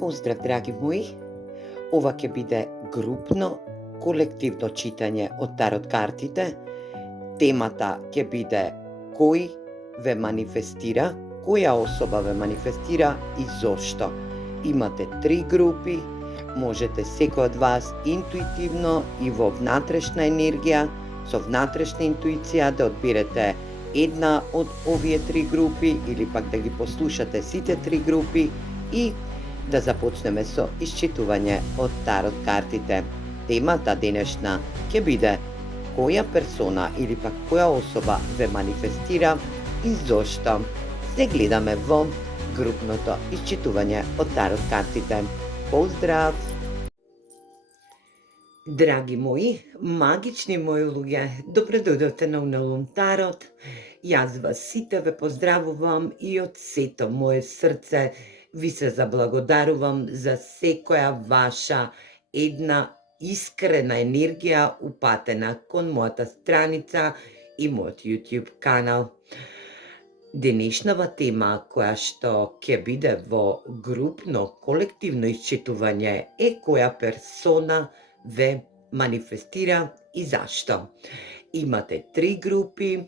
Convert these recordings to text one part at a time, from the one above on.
Поздрав, драги мои! Ова ќе биде групно, колективно читање од тарот картите. Темата ќе биде кој ве манифестира, која особа ве манифестира и зошто. Имате 3 групи, можете секој од вас интуитивно и во внатрешна енергија, со внатрешна интуиција да одберете една од овие 3 групи или пак да ги послушате сите 3 групи и да започнеме со исчитување од тарот картите. Темата денешна ќе биде која персона или пак која особа ве манифестира и зошто. Се гледаме во групното исчитување од тарот картите. Поздрав! Драги мои, магични мои луѓе, добре дојдовте на Уналум Тарот. Јас вас сите ве поздравувам и од сето мое срце ви се заблагодарувам за секоја ваша една искрена енергија упатена кон мојата страница и мојот YouTube канал. Денешнава тема која што ќе биде во групно, колективно исчитување е која персона ве манифестира и зашто. Имате 3 групи,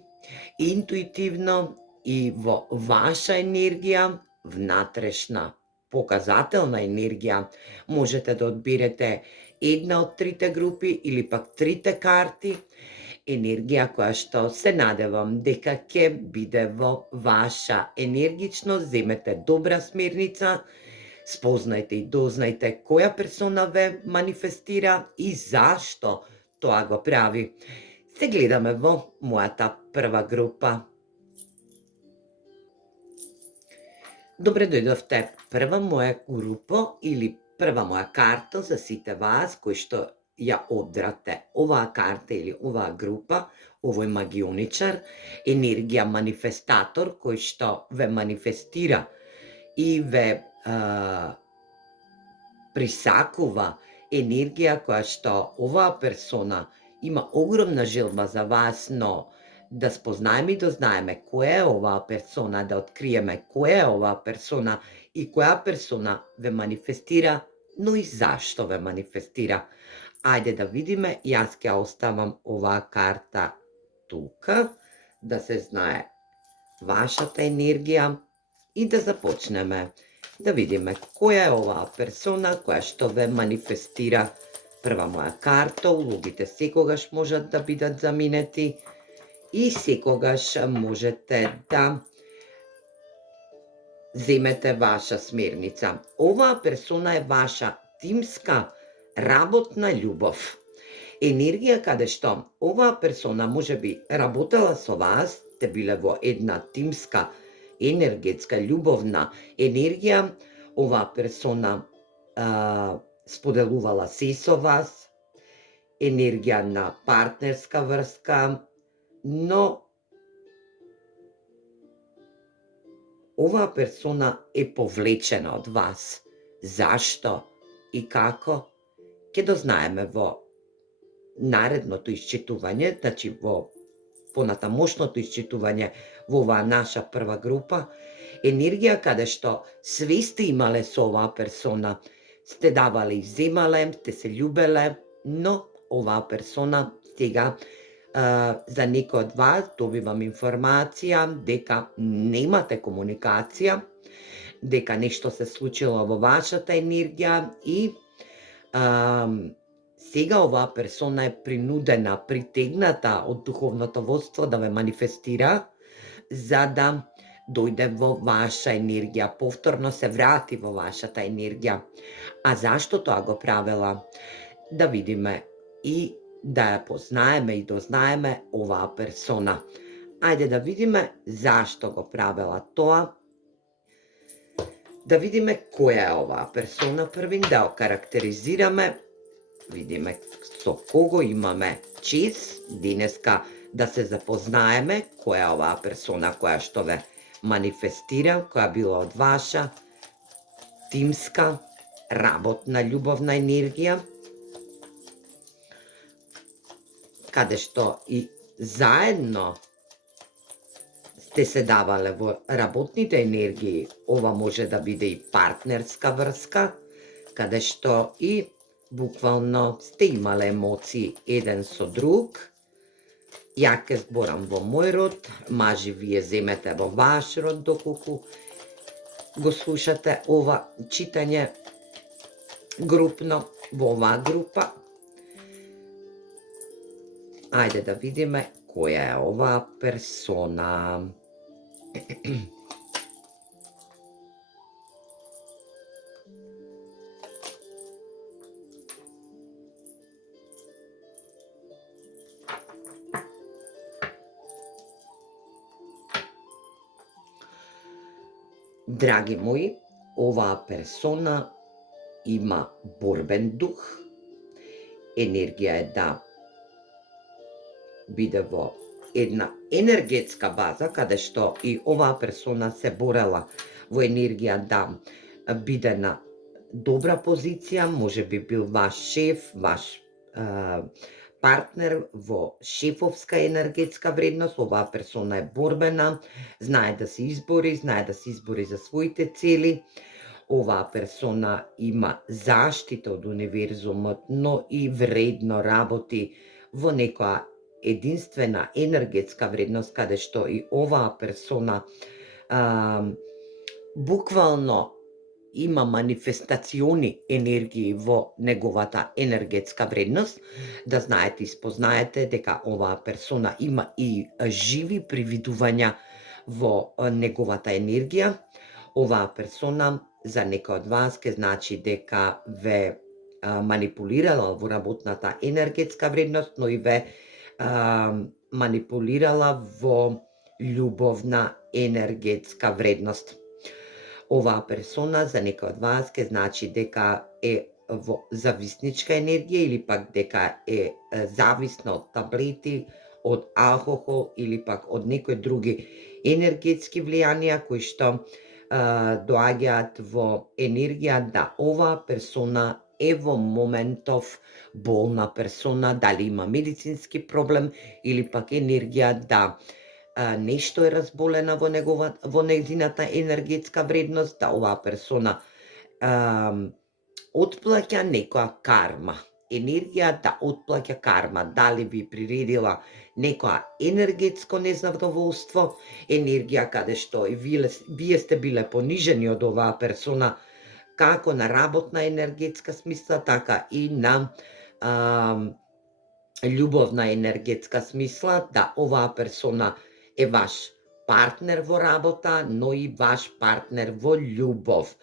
интуитивно и во ваша енергија, внатрешна, показателна енергија, можете да одберете една од 3 групи или пак 3 карти, енергија која што се надевам дека ќе биде во ваша енергичност. Земете добра смерница, спознајте и дознајте која персона ве манифестира и зашто тоа го прави. Се гледаме во мојата прва група. Добре дојдовте прва моја група или прва моја карта за сите вас кои што ја одбрате оваа карта или оваа група, овој магионичар, енергија манифестатор кој што ве манифестира и ве присакува енергија која што оваа персона има огромна желба за вас, но да спознаеме и дознаеме која е оваа персона, да откриеме која е оваа персона и која персона ве манифестира, но и зашто ве манифестира. Ајде да видиме, јас ќе оставам оваа карта тука, да се знае вашата енергија и да започнеме. Да видиме која е оваа персона која што ве манифестира. Прва моја карта, улогите секогаш можат да бидат заминети и секогаш можете да земете ваша смерница. Оваа персона е ваша тимска работна љубов. Енергија каде што оваа персона може би работела со вас, те биле во една тимска, енергетска, љубовна енергија, оваа персона споделувала се со вас, енергија на партнерска врска, но оваа персона е повлечена од вас. Зашто и како? Ќе дознаеме во наредното исчитување, значи во понатамошното исчитување во оваа наша прва група, енергија каде што све сте имале со оваа персона, сте давале и земале, сте се љубеле, но оваа персона сега за некој од вас добивам информација дека немате комуникација, дека нешто се случило во вашата енергија и сега оваа персона е принудена, притегната од духовното водство да ве манифестира, за да дојде во ваша енергија, повторно се врати во вашата енергија. А зашто тоа го правела? Да видиме и да ја познаеме и дознаеме оваа персона. Ајде да видиме зашто го правела тоа. Да видиме која е оваа персона првин, да ја карактеризираме. Видиме со кого имаме чест денеска да се запознаеме која е оваа персона која што ве манифестира, која била од ваша тимска, работна, љубовна енергија, каде што и заедно сте се давале во работните енергии. Ова може да биде и партнерска врска, каде што и буквално сте имале емоции еден со друг. Ја ке зборам во мој род, мажи вие земете во ваш род доколку го слушате ова читање групно во оваа група. Ајде да видиме која е оваа персона. Драги мои, оваа персона има борбен дух, енергија е да биде во една енергетска база, каде што и оваа персона се борела во енергија да биде на добра позиција, може би бил ваш шеф, ваш партнер во шефовска енергетска вредност. Оваа персона е борбена, знае да се избори за своите цели. Оваа персона има заштита од универзумот, но и вредно работи во некоја единствена енергетска вредност, каде што и оваа персона буквално има манифестациони енергии во неговата енергетска вредност. Да знаете и спознаете дека оваа персона има и живи привидувања во неговата енергија. Оваа персона за некој од вас ке значи дека ве манипулирала во работната енергетска вредност, но и ве манипулирала во љубовна енергетска вредност. Оваа персона за некој од вас ке значи дека е во зависничка енергија или пак дека е зависна од таблети, од алкохол или пак од некои други енергетски влијанија кои што доаѓаат во енергија да оваа персона е во моментов болна персона, дали има медицински проблем или пак енергија да нешто е разболена во нејзината енергетска вредност, да оваа персона отплаќа некоја карма. Енергија да отплаќа карма, дали би приредила некоја енергетско незадоволство, енергија каде што и вие сте биле понижени од оваа персона, како на работна енергетска смисла, така и на љубовна енергетска смисла, да оваа персона е ваш партнер во работа, но и ваш партнер во љубов.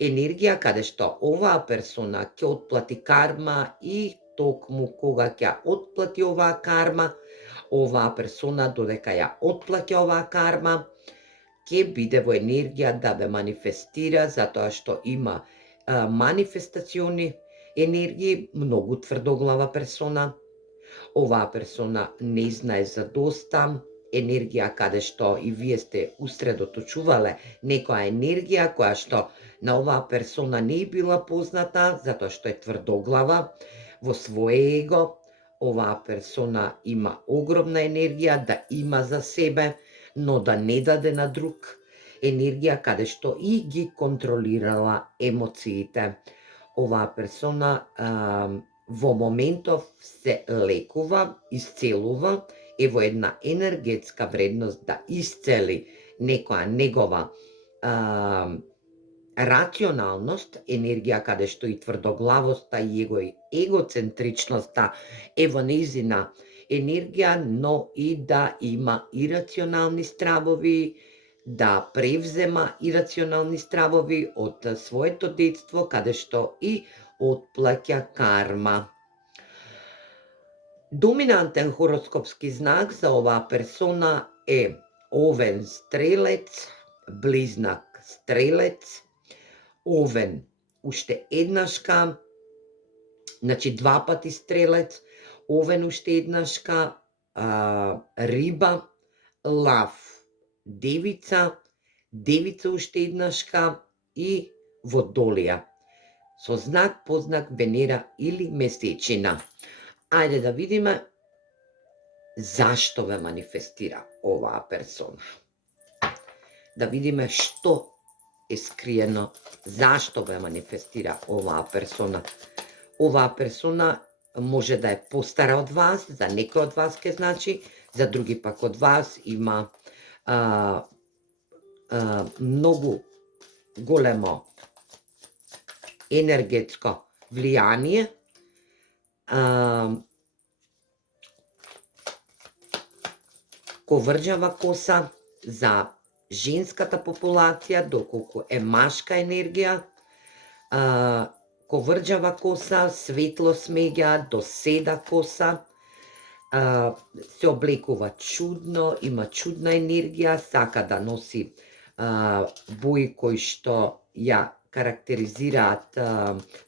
Енергија каде што оваа персона ќе отплати карма и токму кога ќе отплати оваа карма, оваа персона додека ја отплаќа оваа карма, ќе биде во енергија да ве манифестира, затоа што има манифестациони енергии, многу тврдоглава персона. Оваа персона не знае за доста, енергија каде што и вие сте усредоточувале некоја енергија која што на оваа персона не била позната, затоа што е тврдоглава во свое его. Оваа персона има огромна енергија да има за себе, но да не даде на друг. Енергија каде што и ги контролирала емоциите. Оваа персона во моментов се лекува, исцелува, е во една енергетска вредност да исцели некоја негова рационалност, енергија каде што и тврдоглавоста и егоцентричноста е во нејзина енергија, но и да има ирационални стравови, да превзема ирационални стравови од своето детство, каде што и отплаќа карма. Доминантен хороскопски знак за оваа персона е Овен Стрелец, Близнак Стрелец, Овен уште еднашка, значи два пати Стрелец, Овен уште еднашка, Риба, Лав, Девица, Девица уште еднашка и Водолија, со знак познак Венера или месечина. Ајде да видиме зашто ве манифестира оваа персона. Да видиме што е скриено зашто ве манифестира оваа персона. Оваа персона може да е постара од вас, за некој од вас ке значи, за други пак од вас има многу големо енергетско влијание. Коврџава коса за женската популација, доколку е машка енергија. Коврџава коса, светло смеѓа, доседа коса, се облекува чудно, има чудна енергија, сака да носи бои кои што ја карактеризираат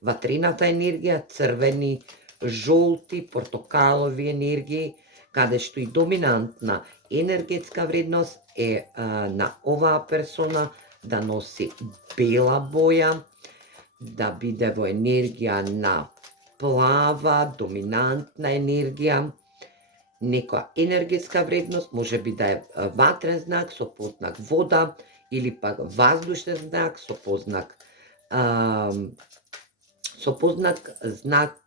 ватрената енергија, црвени, жолти, портокалови енергии, каде што и доминантна енергетска вредност е на оваа персона да носи бела боја, да биде во енергија на плава, доминантна енергија, некоја енергетска вредност, може би да е ватрен знак со подзнак вода, или пак воздушен знак со подзнак знак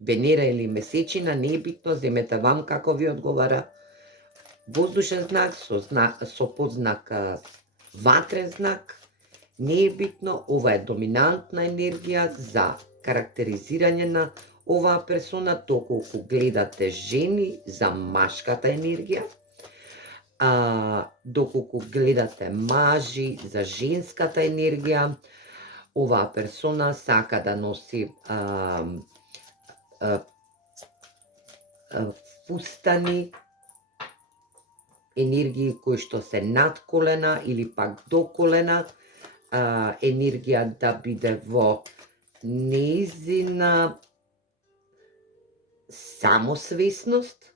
Венера или месечина, не е битно, земете вам како ви одговара. Воздушен знак со подзнак ватрен знак, не е битно, ова е доминантна енергија за карактеризирање на оваа персона, доколку гледате жени за машката енергија, доколку гледате мажи за женската енергија, оваа персона сака да носи фустани, енергии кои што се над колена или пак до колена, енергија да биде во нејзина самосвесност.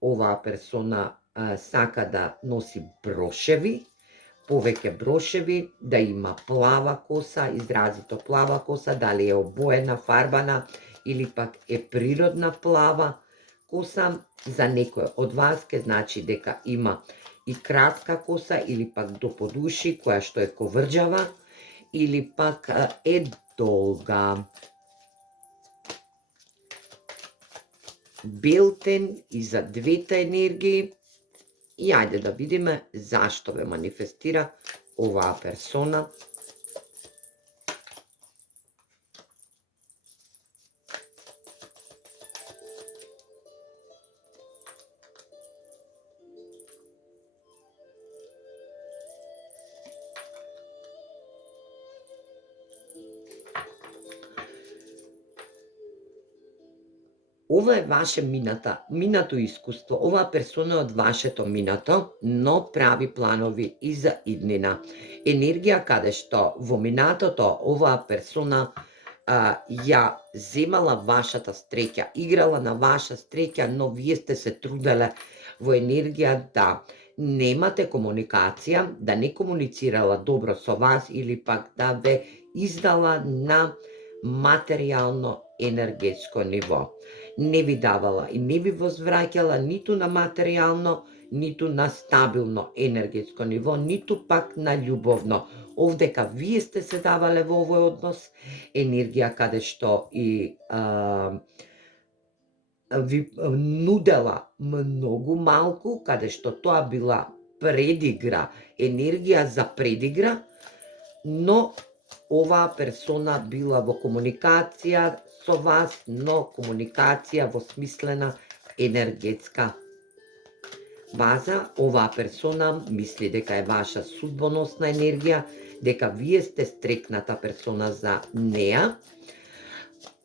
Оваа персона сака да носи брошеви, повеќе брошеви, да има плава коса, изразито плава коса, дали е обоена, фарбана или пак е природна плава коса. За некој од вас ке значи дека има и кратка коса или пак до подуши, која што е коврџава, или пак е долга. Белтен и за двете енергии. И ајде да видиме зашто ве манифестира оваа персона. Ова е ваше минато искуство. Оваа персона од вашето минато, но прави планови и за иднина. Енергија каде што во минатото оваа персона ја земала вашата стреќа, играла на ваша стреќа, но вие сте се труделе во енергија да немате комуникација, да не комуницирала добро со вас или пак да ве издала на материјално енергетско ниво. Не ви давала и не ви возвраќала ниту на материјално, ниту на стабилно енергетско ниво, ниту пак на љубовно. Овдека вие сте се давале во овој однос, енергија каде што и ви нудела многу малку, каде што тоа била предигра, енергија за предигра, но оваа персона била во комуникација со вас, но комуникација во смислена енергетска база. Оваа персона мисли дека е ваша судбоносна енергија, дека вие сте стрекната персона за неа.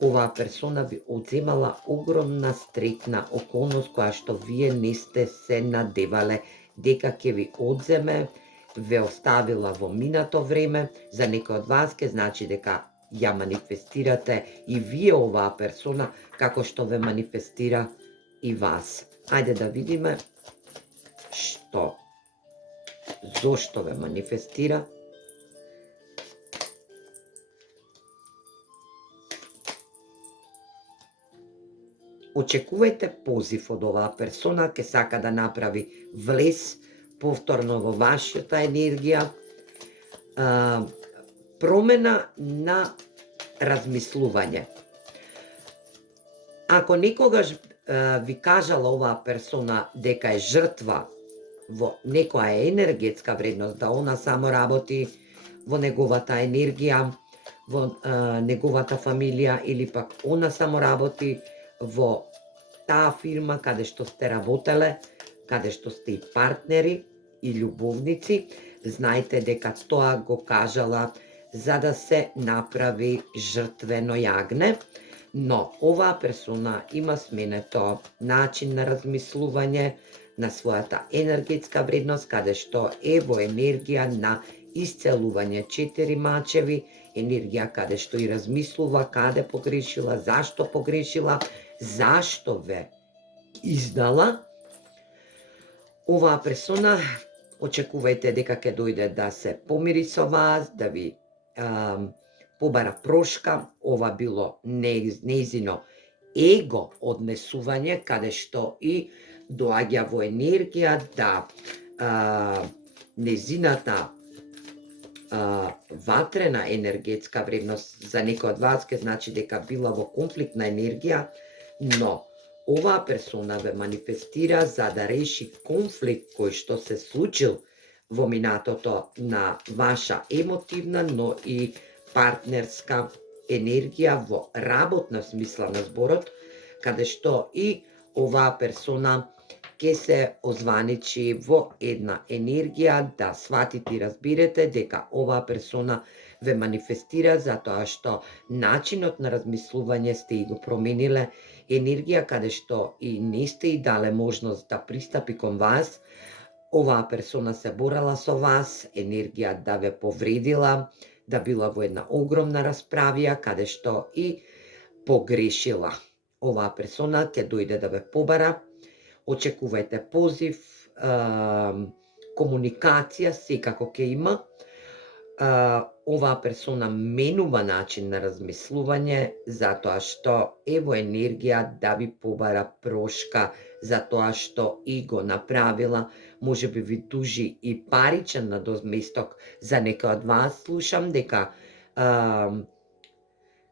Оваа персона ви одземала огромна стрекна околност која што вие не сте се надевале дека ќе ви одземе, ве оставила во минато време. За некој од вас ке значи дека ја манифестирате и вие оваа персона, како што ве манифестира и вас. Ајде да видиме зошто ве манифестира. Очекувајте позив од оваа персона, ке сака да направи влез повторно во вашата енергија. промена на размислување. Ако некогаш ви кажала оваа персона дека е жртва во некоја енергетска вредност, да она само работи во неговата енергија, во неговата фамилија, или пак она само работи во таа фирма каде што сте работеле, каде што сте и партнери и љубовници, знаете дека тоа го кажала за да се направи жртвено јагне, но оваа персона има сменето начин на размислување на својата енергетска вредност, каде што е во енергија на исцелување. 4 мачеви, енергија каде што и размислува каде погрешила, зашто ве издала. Оваа персона очекувајте дека ќе дојде да се помири со вас, да ви побара прошка. Ова било нејзино его однесување, каде што и доаѓа во енергија да незината ватрена енергетска вредност за некој од вас ке значи дека била во конфликтна енергија, но оваа персона ве манифестира за да реши конфликт кој што се случил во минатото на ваша емотивна, но и партнерска енергија во работна смисла на зборот, каде што и оваа персона ќе се озваничи во една енергија да сватите и разберете дека оваа персона ве манифестира затоа што начинот на размислување сте и го промениле, енергија каде што и не сте и дале можност да пристапи кон вас. Оваа персона се борала со вас, енергија да ве повредила, да била во една огромна расправија каде што и погрешила. Оваа персона ќе дојде да ве побара, очекувајте позив, комуникација секако ќе има. Оваа персона менува начин на размислување затоа што е во енергија да ви побара прошка затоа што и го направила, можеби ви дужи и паричен надоместок. За некој од вас слушам дека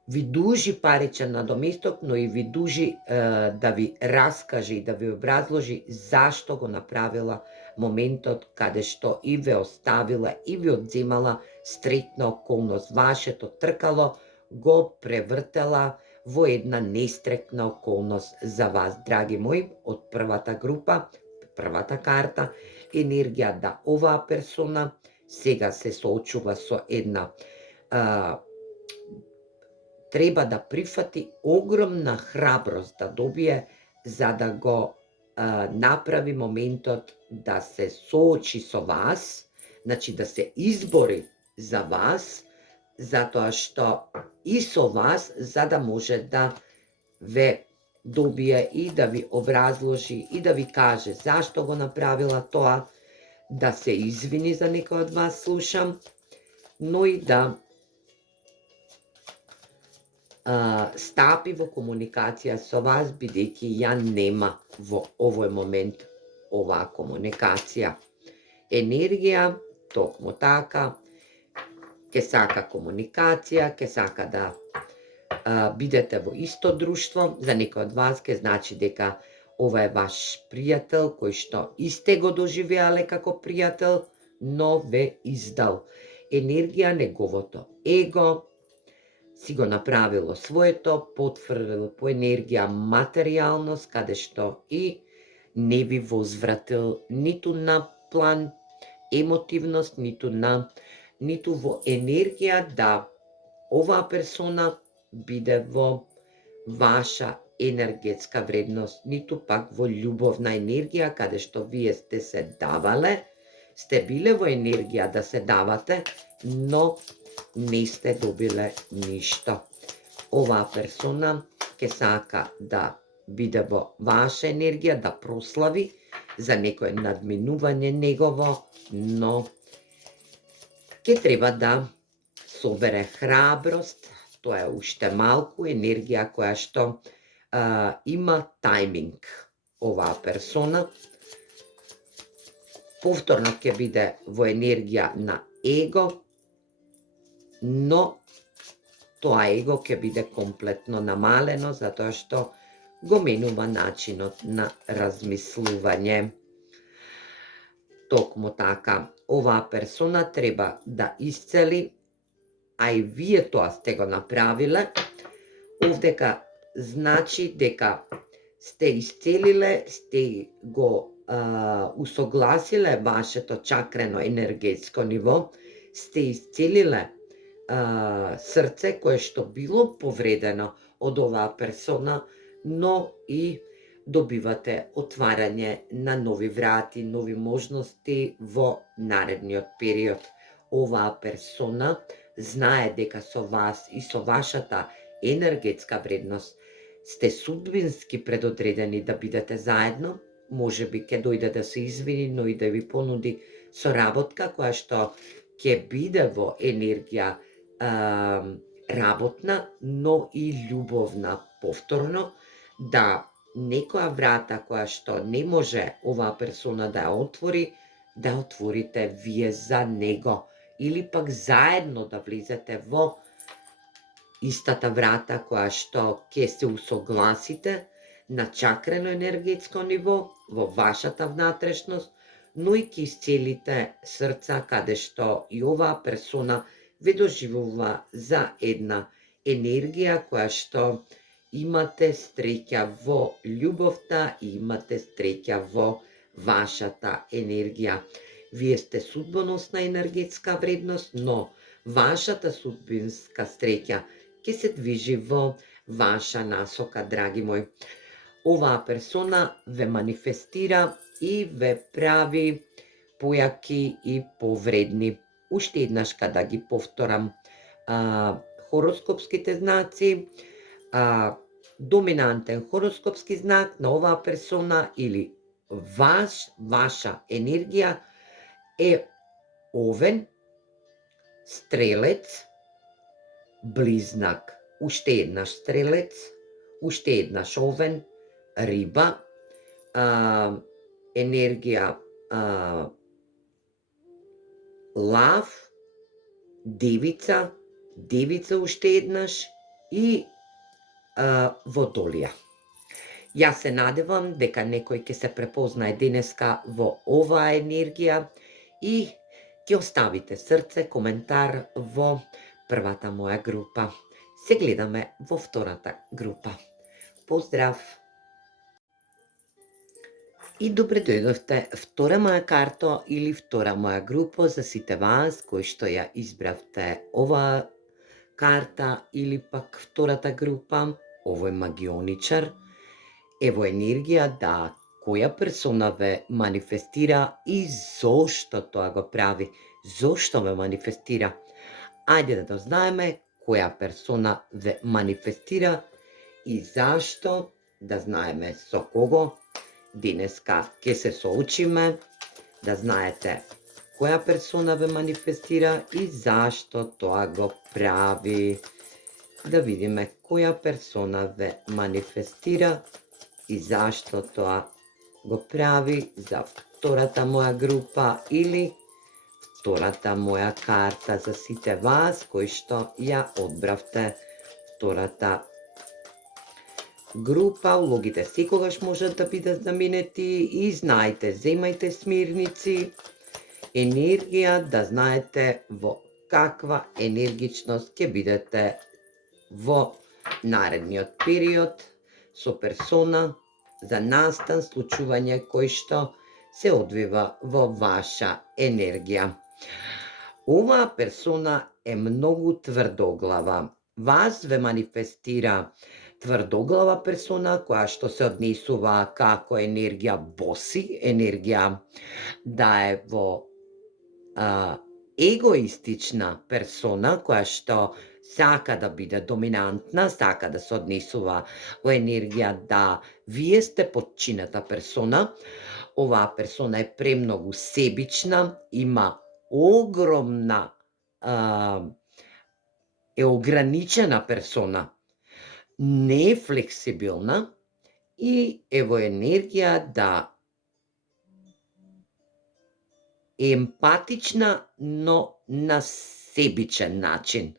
ви дужи паричен надоместок, но и ви дужи да ви раскаже и да ви образложи зашто го направила моментот каде што и ве оставила и ви одземала стретна околност. Вашето тркало го превртела во една нестрекна околност за вас, драги мои. Од првата група, првата карта, енергија да оваа персона сега се соочува со една треба да прифати огромна храброст да добие за да го направи моментот да се соочи со вас, значи да се избори за вас, затоа што и со вас, за да може да ве добие и да ви образложи и да ви каже зашто го направила тоа, да се извини за некој од вас, слушам, но и да стапи во комуникација со вас, бидејќи ја нема во овој момент оваа комуникација. Енергија, токму така, ќе сака комуникација, ќе сака да бидете во исто друштво. За некој од вас ќе значи дека ова е ваш пријател кој што исте го доживеале како пријател, но ве издал. Енергија неговото его си го направило своето, потврдил по енергија материјалност, каде што и не ви возвратил ниту на план емотивност, ниту во енергија да оваа персона биде во ваша енергетска вредност, ниту пак во љубовна енергија, каде што вие сте се давале, сте биле во енергија да се давате, но не сте добиле ништо. Оваа персона ќе сака да биде во ваша енергија, да прослави за некој надминување негово, но ќе треба да собере храброст. Тоа е уште малку енергија која што има тајминг. Оваа персона повторно ќе биде во енергија на его, но тоа его ќе биде комплетно намалено, затоа што го менува начинот на размислување. Токму така, оваа персона треба да исцели, а и вие тоа сте го направиле. Овдека значи дека сте исцелиле, сте го усогласиле вашето чакрено енергетско ниво, сте исцелиле срце кое што било повредено од оваа персона, но и добивате отварање на нови врати, нови можности во наредниот период. Оваа персона знае дека со вас и со вашата енергетска вредност сте судбински предодредени да бидете заедно. Може би ќе дојде да се извини, но и да ви понуди соработка која што ќе биде во енергија работна, но и љубовна. Повторно, да некоја врата која што не може оваа персона да ја отвори, да ја отворите вие за него, или пак заедно да влезете во истата врата која што ќе се усогласите на чакрено енергетско ниво во вашата внатрешност, но и ќе исцелите срца каде што и оваа персона ве доживува за една енергија која што имате среќа во љубовта и имате среќа во вашата енергија. Вие сте судбоносна енергетска вредност, но вашата судбинска среќа ќе се движи во ваша насока, драги мои. Оваа персона ве манифестира и ве прави појаки и повредни. Уште еднаш да ги повторам хороскопските знаци, доминантен хороскопски знак на оваа персона или ваша енергија е Овен, Стрелец, Близнак, уште еднаш Стрелец, уште еднаш Овен, Риба, енергија Лав, Девица, Девица уште еднаш и Водолија. Јас се надевам дека некој ќе се препознае денеска во оваа енергија и ќе оставите срце, коментар во првата моја група. Се гледаме во втората група. Поздрав! И добре дојдовте втора моја карта или втора моја група за сите вас кои што ја избравте оваа карта или пак втората група, овој магионичар. Ево енергија да која персона ве манифестира и зошто тоа го прави, зошто ве манифестира. Ајде да дознаеме која персона ве манифестира и зашто, да знаеме со кого. Денеска ќе се соочиме, да знаете која персона ве манифестира и зашто тоа го прави. Да видиме која персона ве манифестира и зашто тоа го прави за втората моја група или втората моја карта за сите вас кои што ја одбравте втората група. Улогите секогаш можат да бидат заменети и знаете, земајте смирници, енергија, да знаете во каква енергичност ќе бидете во наредниот период со персона за настан случување кој што се одвива во ваша енергија. Оваа персона е многу тврдоглава. Вас ве манифестира тврдоглава персона која што се однесува како енергија боси, енергија да е во егоистична персона која што сака да биде доминантна, сака да се однесува во енергија да вие сте потчинета персона. Оваа персона е премногу себична, има огромна е ограничена персона, не е флексибилна и е во енергија да е емпатична, но на себичен начин.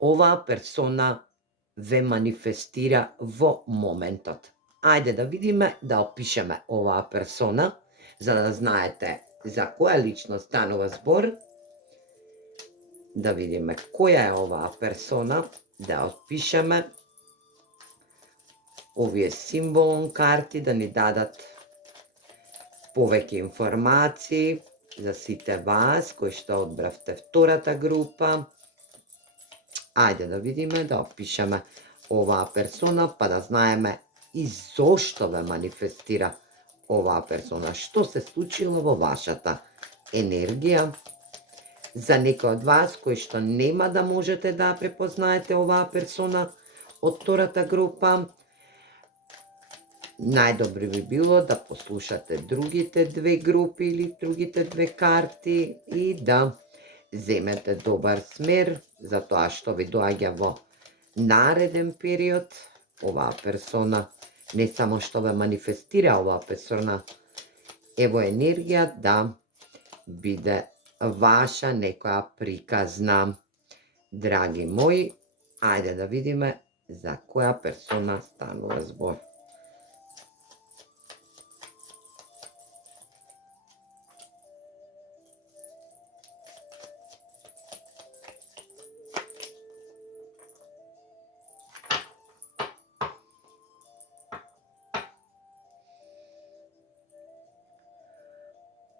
Оваа персона ве манифестира во моментот. Ајде да видиме, да опишеме оваа персона, за да знаете за која личност станува збор. Да видиме која е оваа персона, да опишеме. Овие символон карти да ни дадат повеќе информации за сите вас кои што одбравте втората група. Ајде да видиме, да опишеме оваа персона, па да знаеме и зошто ве манифестира оваа персона. Што се случило во вашата енергија? За некој од вас кои што нема да можете да препознаете оваа персона од втората група, најдобро би било да послушате другите две групи или другите две карти и да земете добар смер за тоа што ви доаѓа во нареден период. Оваа персона не само што ве манифестира, оваа персона е во енергија да биде ваша некоја приказна. Драги мои, ајде да видиме за која персона станува збор.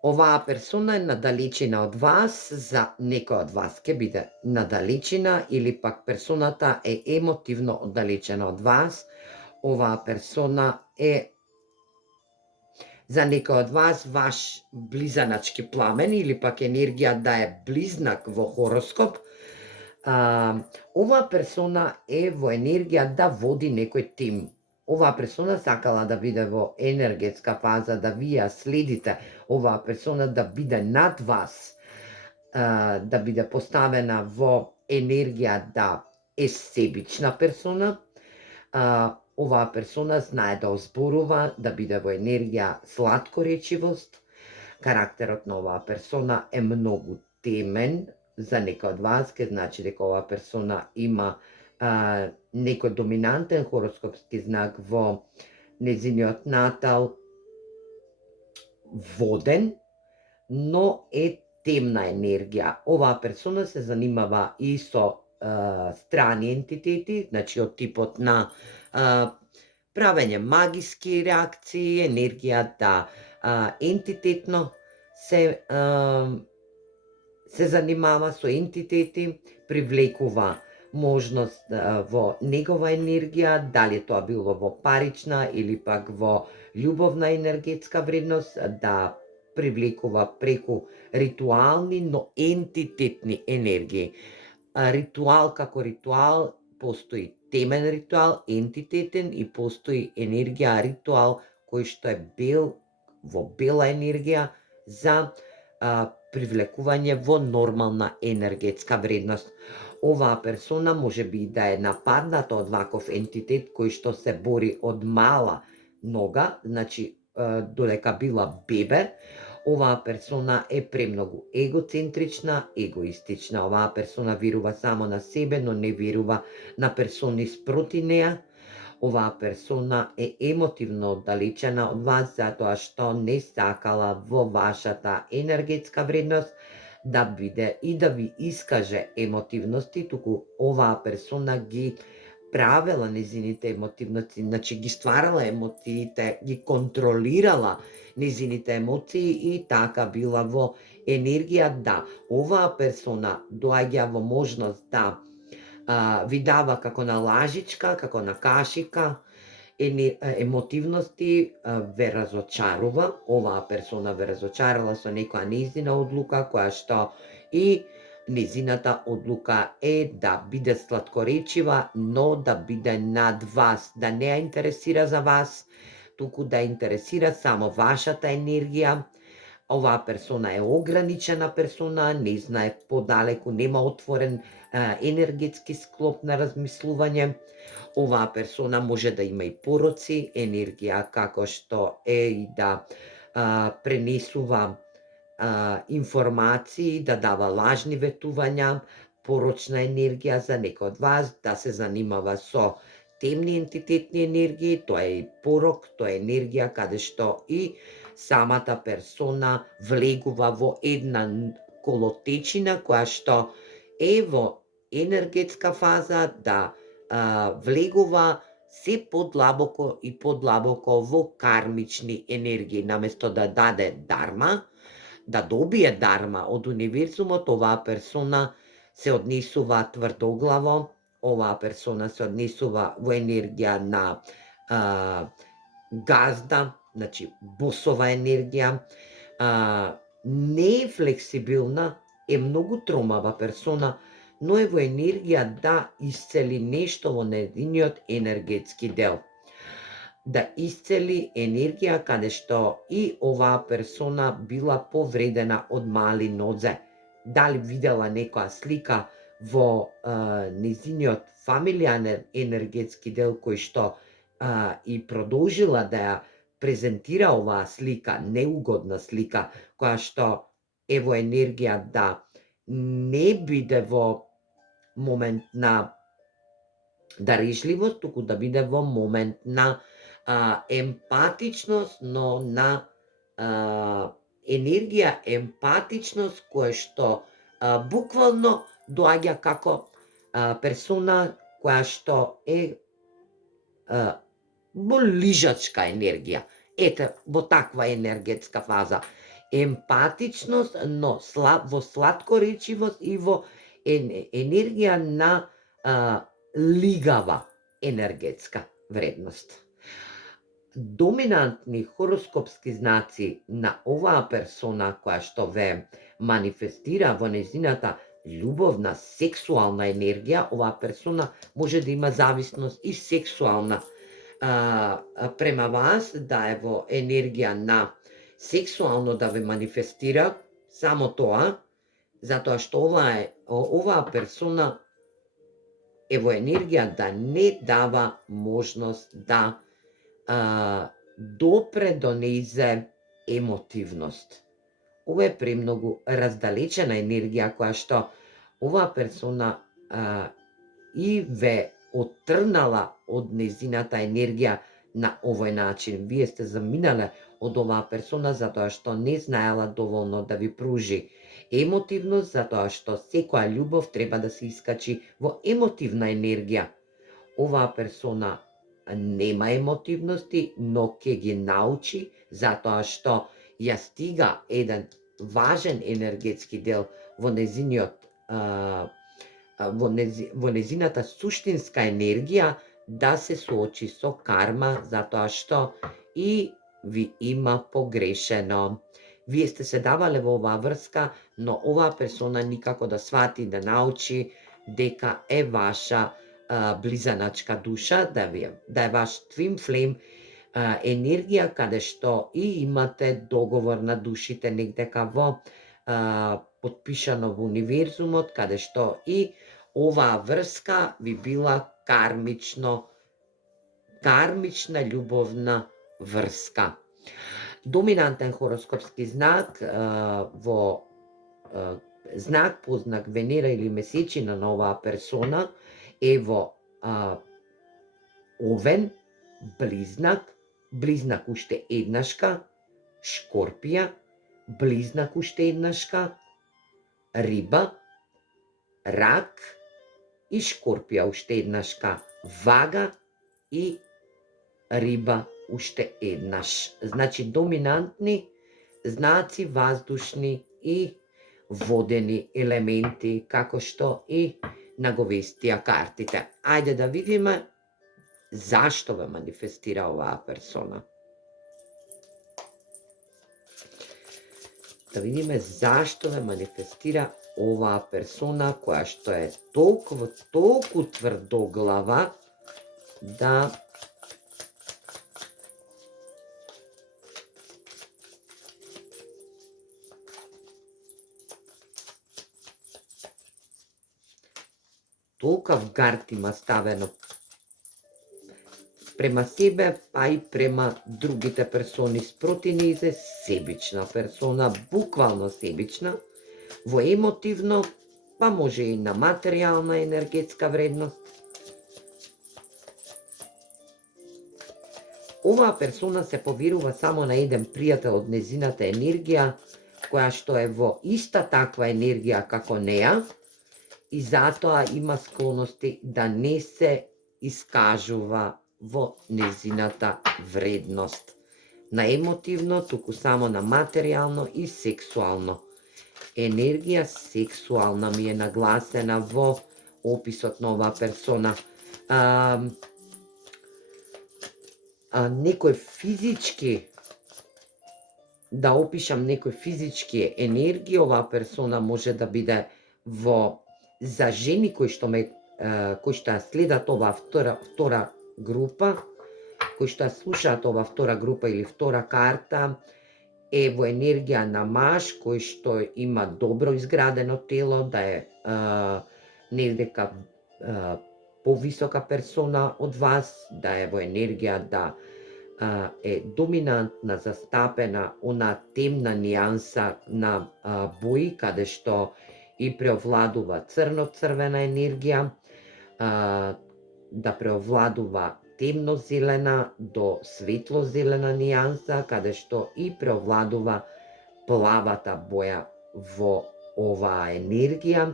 Оваа персона е надалечина од вас, за некој од вас ќе биде надалечина или пак персоната е емотивно оддалечена од вас. Оваа персона е за некој од вас ваш близаначки пламен или пак енергија да е близнак во хороскоп. Оваа персона е во енергија да води некој тим. Оваа персона сакала да биде во енергетска фаза, да вие ја следите, оваа персона да биде над вас, да биде поставена во енергија да е себична персона. Оваа персона знае да озборува, да биде во енергија сладкоречивост. Карактерот на оваа персона е многу темен. За некој од вас ке значи дека оваа персона има некој доминантен хороскопски знак во незиниот натал, воден, но е темна енергија. Оваа персона се занимава и со страни ентитети, значи од типот на правење магиски реакции, енергија да ентитетно се занимава со ентитети, привлекува можност во негова енергија, дали тоа било во парична или пак во љубовна енергетска вредност, да привлекува преку ритуални, но ентитетни енергии. Ритуал како ритуал, постои темен ритуал, ентитетен, и постои енергија ритуал кој што е бел, во бела енергија за привлекување во нормална енергетска вредност. Оваа персона може би да е нападната од ваков ентитет кој што се бори од мала нога, значи додека била бебе. Оваа персона е премногу егоцентрична, егоистична. Оваа персона верува само на себе, но не верува на персони спроти неа. Оваа персона е емотивно оддалечена од вас затоа што не сакала во вашата енергетска вредност да биде и да ви искаже емотивности, туку оваа персона ги правела незините емотивности, значи ги стварала емоциите, ги контролирала незините емоции и така била во енергија да оваа персона доаѓа во можност да ви дава како на лажичка, како на кашика, емотивности, ве разочарува. Оваа персона ве разочарала со некоја нејзина одлука, која што и нејзината одлука е да биде сладкоречива, но да биде над вас, да не ја интересира за вас, туку да интересира само вашата енергија. Оваа персона е ограничена персона, не знае подалеку, нема отворен енергетски склоп на размислување. Оваа персона може да има и пороци, енергија како што е и да пренесува информации, да дава лажни ветувања, порочна енергија за некој од вас, да се занимава со темни ентитетни енергии, тоа е и порок, тоа е енергија каде што и самата персона влегува во една колотечина која што е во енергетска фаза да влегува се подлабоко и подлабоко во кармични енергии. Наместо да даде дарма, да добие дарма од универзумот, оваа персона се однесува тврдоглаво, оваа персона се однесува во енергија на газда, значи босова енергија, не е флексибилна, е многу тромава персона, но е во енергија да исцели нешто во нејзиниот енергетски дел. Да исцели енергија каде што и оваа персона била повредена од мали нозе. Дали видела некоја слика во нејзиниот фамилијанен енергетски дел кој што и продолжила да ја презентира оваа слика, неугодна слика, која што е во енергија да не биде во момент на дарежливост, туку да биде во момент на емпатичност, но на енергија емпатичност која што буквално доаѓа како персона која што е во лижачка енергија. Ете, во таква енергетска фаза. Емпатичност, но во сладкоречивост и во енергија на лигава енергетска вредност. Доминантни хороскопски знаци на оваа персона која што ве манифестира во нејзината љубовна, сексуална енергија, оваа персона може да има зависност и сексуална према вас, да е во енергија на сексуално да ве манифестира, само тоа, затоа што оваа персона е во енергија да не дава можност да допре до нејзе емотивност. Ова е премногу раздалечена енергија која што оваа персона и ве оттрнала од нејзината енергија на овој начин. Вие сте заминале од оваа персона затоа што не знаела доволно да ви пружи емотивност, затоа што секоја љубов треба да се искачи во емотивна енергија. Оваа персона нема емотивности, но ќе ги научи затоа што ја стига еден важен енергетски дел во нејзиниот во нејзината суштинска енергија да се соочи со карма затоа што и ви има погрешено. Вие сте се давале во оваа врска, но оваа персона никако да свати, да научи дека е ваша близаначка душа, да е ваш твин флейм енергија каде што и имате договор на душите негдека во потпишано во универзумот, каде што и оваа врска ви била кармична љубовна врска. Доминантен хороскопски знак во знак познак Венера или месечина на оваа персона е во Овен, Близнак уште еднашка, Шкорпија, Близнак уште еднашка, Риба, Рак и Шкорпија уште еднашка, Вага и Риба уште еднаш. Значи доминантни знаци воздушни и водени елементи, како што и наговестија картите. Ајде да видиме зашто ве манифестира оваа персона. Да видиме зашто ве манифестира оваа персона која што е толку тврдоглава да толкав гард има ставено према себе, па и према другите персони спроти нејзе, себична персона, буквално себична, во емотивно па може и на материјална енергетска вредност. Оваа персона се поверува само на еден пријател од незината енергија, која што е во иста таква енергија како неа, и затоа има склоности да не се искажува во незината вредност. На емотивно, туку само на материјално и сексуално. Енергија сексуална ми е нагласена во описот на оваа персона. Некој физички, да опишам некој физички енергија, оваа персона може да биде за жени кои што ја следат оваа втора група, кои што ја слушаат оваа втора група или втора карта, е во енергија на маж кој што има добро изградено тело, да е недека повисока персона од вас, да е во енергија да е доминантна, застапена, она темна нијанса на бои, каде што и преовладува црно-црвена енергија, да преовладува темно-зелена до светло-зелена нијанса, каде што и преовладува плавата боја во оваа енергија.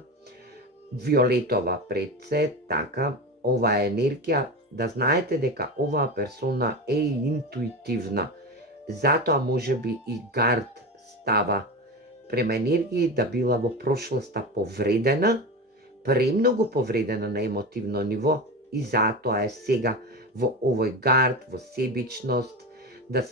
Виолетова пред се, така, оваа енергија, да знаете дека оваа персона е интуитивна, затоа можеби и гард става према енергија да била во прошлоста повредена, премногу повредена на емотивно ниво, и затоа е сега во овој гард, во себичност, да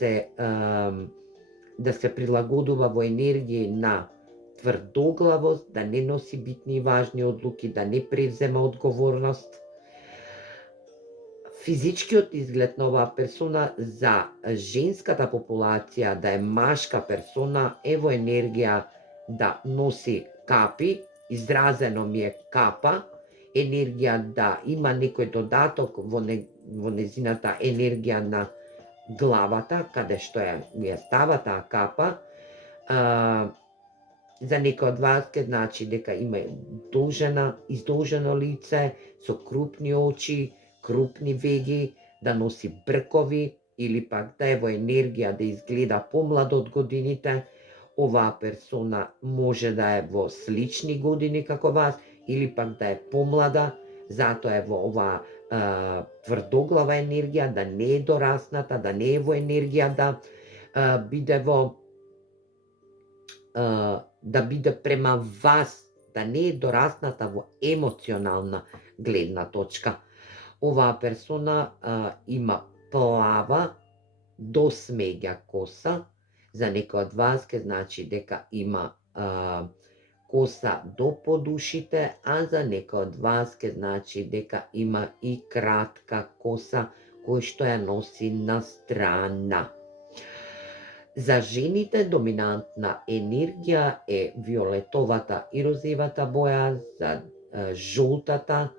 се прилагодува во енергија на тврдоглавост, да не носи битни и важни одлуки, да не превзема одговорност. Физичкиот изглед на оваа персона за женската популација, да е машка персона, е во енергија да носи капи, изразено ми е капа, енергија да има некој додаток во незината енергија на главата, каде што ја става таа капа. За некој од вас ке значи дека има издолжено лице, со крупни очи, крупни веги, да носи бркови, или пак да е во енергија да изгледа помлада од годините. Оваа персона може да е во слични години како вас, или пак да е помлада, затоа е во оваа тврдоглава енергија, да не е дорасната, да не е во енергија да биде да биде према вас, да не е дорасната во емоционална гледна точка. Оваа персона има плава до смеѓа коса, за некој од вас ке значи дека има коса до подушите, а за некој од вас ке значи дека има и кратка коса која што ја носи на страна. За жените доминантна енергија е виолетовата и розевата боја, за жолтата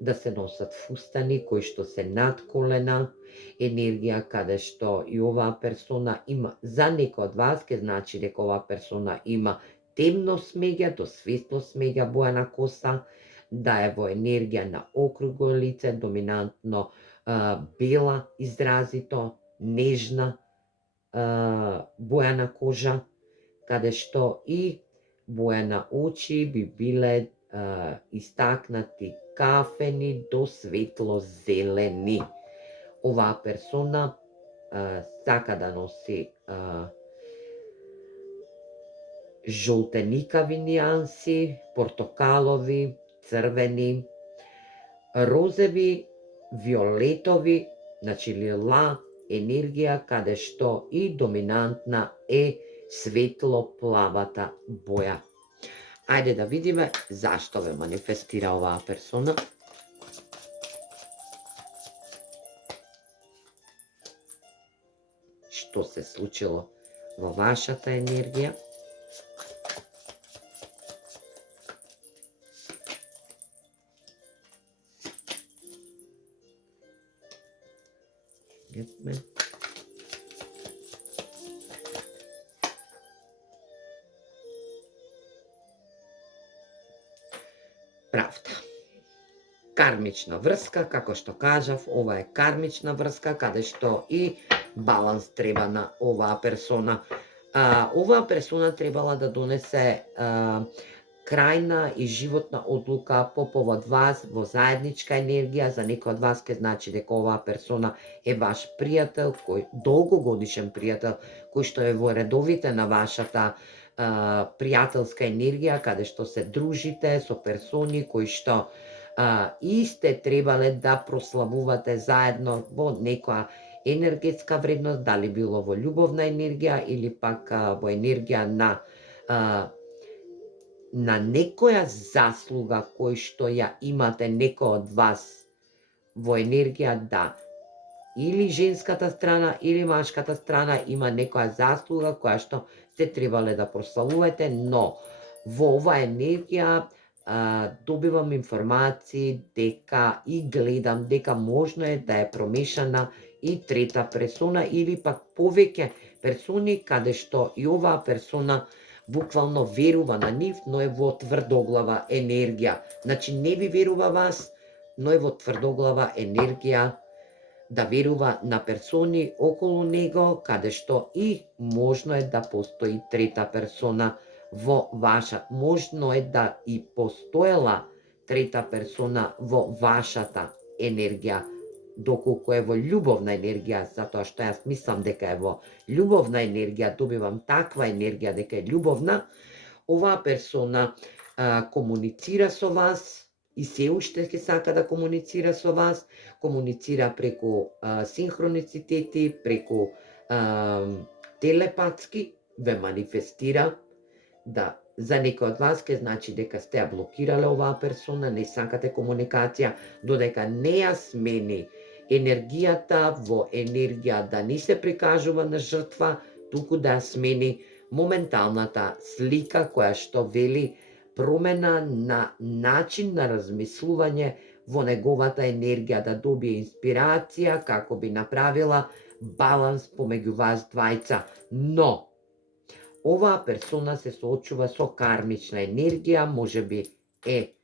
да се носат фустани кои што се над колена, енергија каде што и оваа персона има, за некој од вас ке значи дека оваа персона има темно смеѓа до светло смеѓа боја на коса, да е во енергија на округло лице, доминантно бела изразито, нежна боја на кожа, каде што и боја на очи би биле истакнати кафени до светло-зелени. Оваа персона сака да носи жолтеникави нијанси, портокалови, црвени, розеви, виолетови, значи лила енергија, каде што и доминантна е светло-плавата боја. Ајде да видиме зашто ве манифестира оваа персона. Што се случило во вашата енергија? кармична врска, како што кажав, ова е кармична врска, каде што и баланс треба на оваа персона. Оваа персона требала да донесе крајна и животна одлука по повод вас во заедничка енергија. За некој од вас ќе значи дека оваа персона е ваш пријател, кој долгогодишен пријател, кој што е во редовите на вашата пријателска енергија, каде што се дружите со персони кои што и сте требале да прославувате заедно во некоја енергетска вредност, дали било во љубовна енергија или пак во енергија на некоја заслуга кој што ја имате некој од вас во енергија да или женската страна или машката страна има некоја заслуга која што сте требале да прославувате, но во оваа енергија добивам информации дека и гледам дека можно е да е промешана и трета персона или пак повеќе персони каде што и оваа персона буквално верува на нив, но е во тврдоглава енергија. Значи не ви верува вас, но е во тврдоглава енергија да верува на персони околу него, каде што и можно е да постои трета персона во ваша. Можно е да и постоела трета персона во вашата енергија, доколку е во љубовна енергија, затоа што јас мислам дека е во љубовна енергија, добивам таква енергија дека е љубовна, оваа персона комуницира со вас и се уште ќе сака да комуницира со вас, комуницира преку синхроницитети, преку телепатски, ве манифестира, да за некој од вас ќе значи дека сте ја блокирале оваа персона, не сакате комуникација, додека не ја смени енергијата во енергија да не се прикажува на жртва, туку да ја смени моменталната слика која што вели промена на начин на размислување во неговата енергија, да добие инспирација како би направила баланс помеѓу вас двајца. Но оваа персона се соочува со кармична енергија, можеби е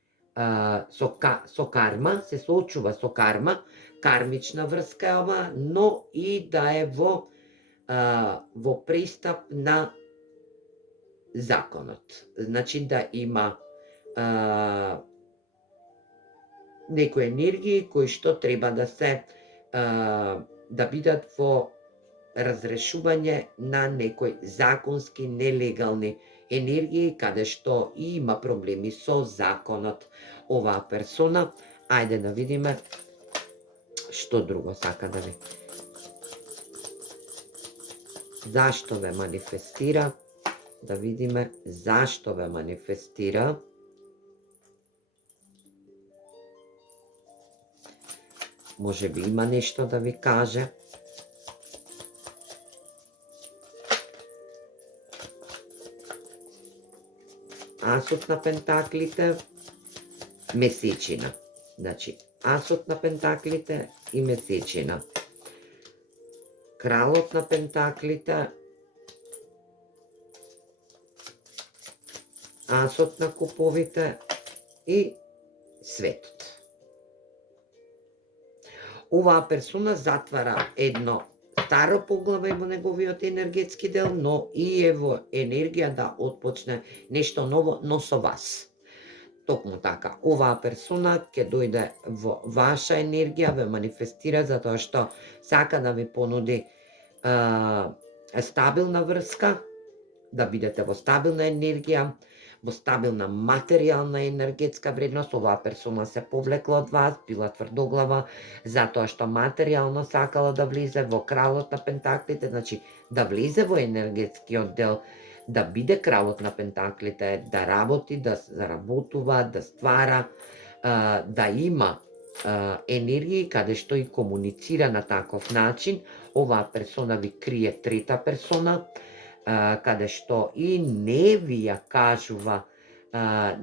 со карма, се соочува со карма, кармична врска е ова, но и да е во пристап на законот. Значи да има некои енергии кои што треба да се да бидат во разрешување на некои законски нелегални енергии, каде што и има проблеми со законот. Оваа персона, ајде да видиме што друго сака да ви. Зашто ве манифестира? Да видиме зашто ве манифестира. Може би има нешто да ви каже. Асот на пентаклите, месечина. Значи, асот на пентаклите и месечина. Кралот на пентаклите, асот на куповите и светот. Оваа персона затвара едно старо поглаве во неговиот енергетски дел, но и е во енергија да отпочне нешто ново, но со вас. Токму така, оваа персона ќе дојде во ваша енергија, ве манифестира затоа што сака да ви понуди стабилна врска, да бидете во стабилна енергија, во стабилна материјална енергетска вредност. Оваа персона се повлекла од вас, била тврдоглава, затоа што материјално сакала да влезе во кралот на пентаклите, значи да влезе во енергетскиот дел, да биде кралот на пентаклите, да работи, да заработува, да ствара, да има енергија каде што и комуницира на таков начин. Оваа персона ви крие трета персона, каде што и не ви ја кажува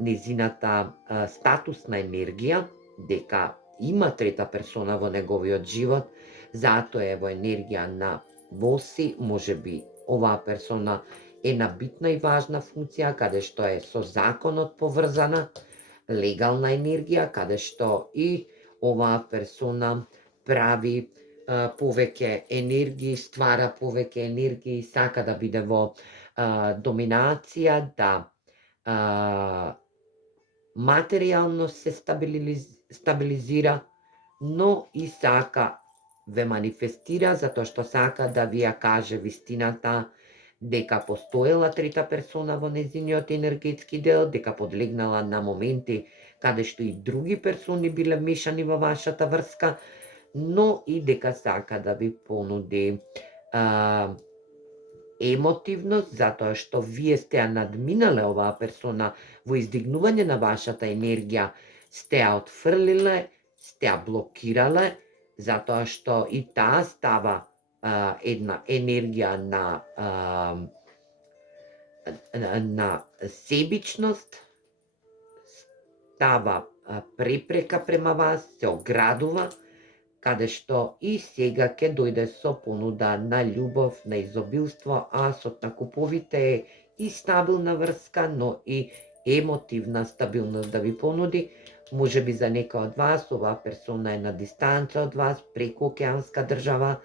незината статусна енергија, дека има трета персона во неговиот живот, затоа е во енергија на боси, можеби оваа персона е на битна и важна функција, каде што е со законот поврзана, легална енергија, каде што и оваа персона прави повеќе енергии, ствара повеќе енергии, сака да биде во доминација, да материјално се стабилизира, но и сака ве манифестира, затоа што сака да ви ја каже вистината, дека постоела трета персона во нејзиниот енергетски дел, дека подлегнала на моменти каде што и други персони биле мешани во вашата врска, но и дека сака да ви понуди емотивност, затоа што вие сте ја надминале оваа персона во издигнување на вашата енергија, сте ја отфрлиле, сте ја блокирале, затоа што и таа става една енергија на себичност, става препрека према вас, се оградува, каде што и сега ќе дојде со понуда на љубов, на изобилство, а со накуповите е и стабилна врска, но и емотивна стабилност да ви понуди. Може би за некој од вас оваа персона е на дистанца од вас, преку океанска држава,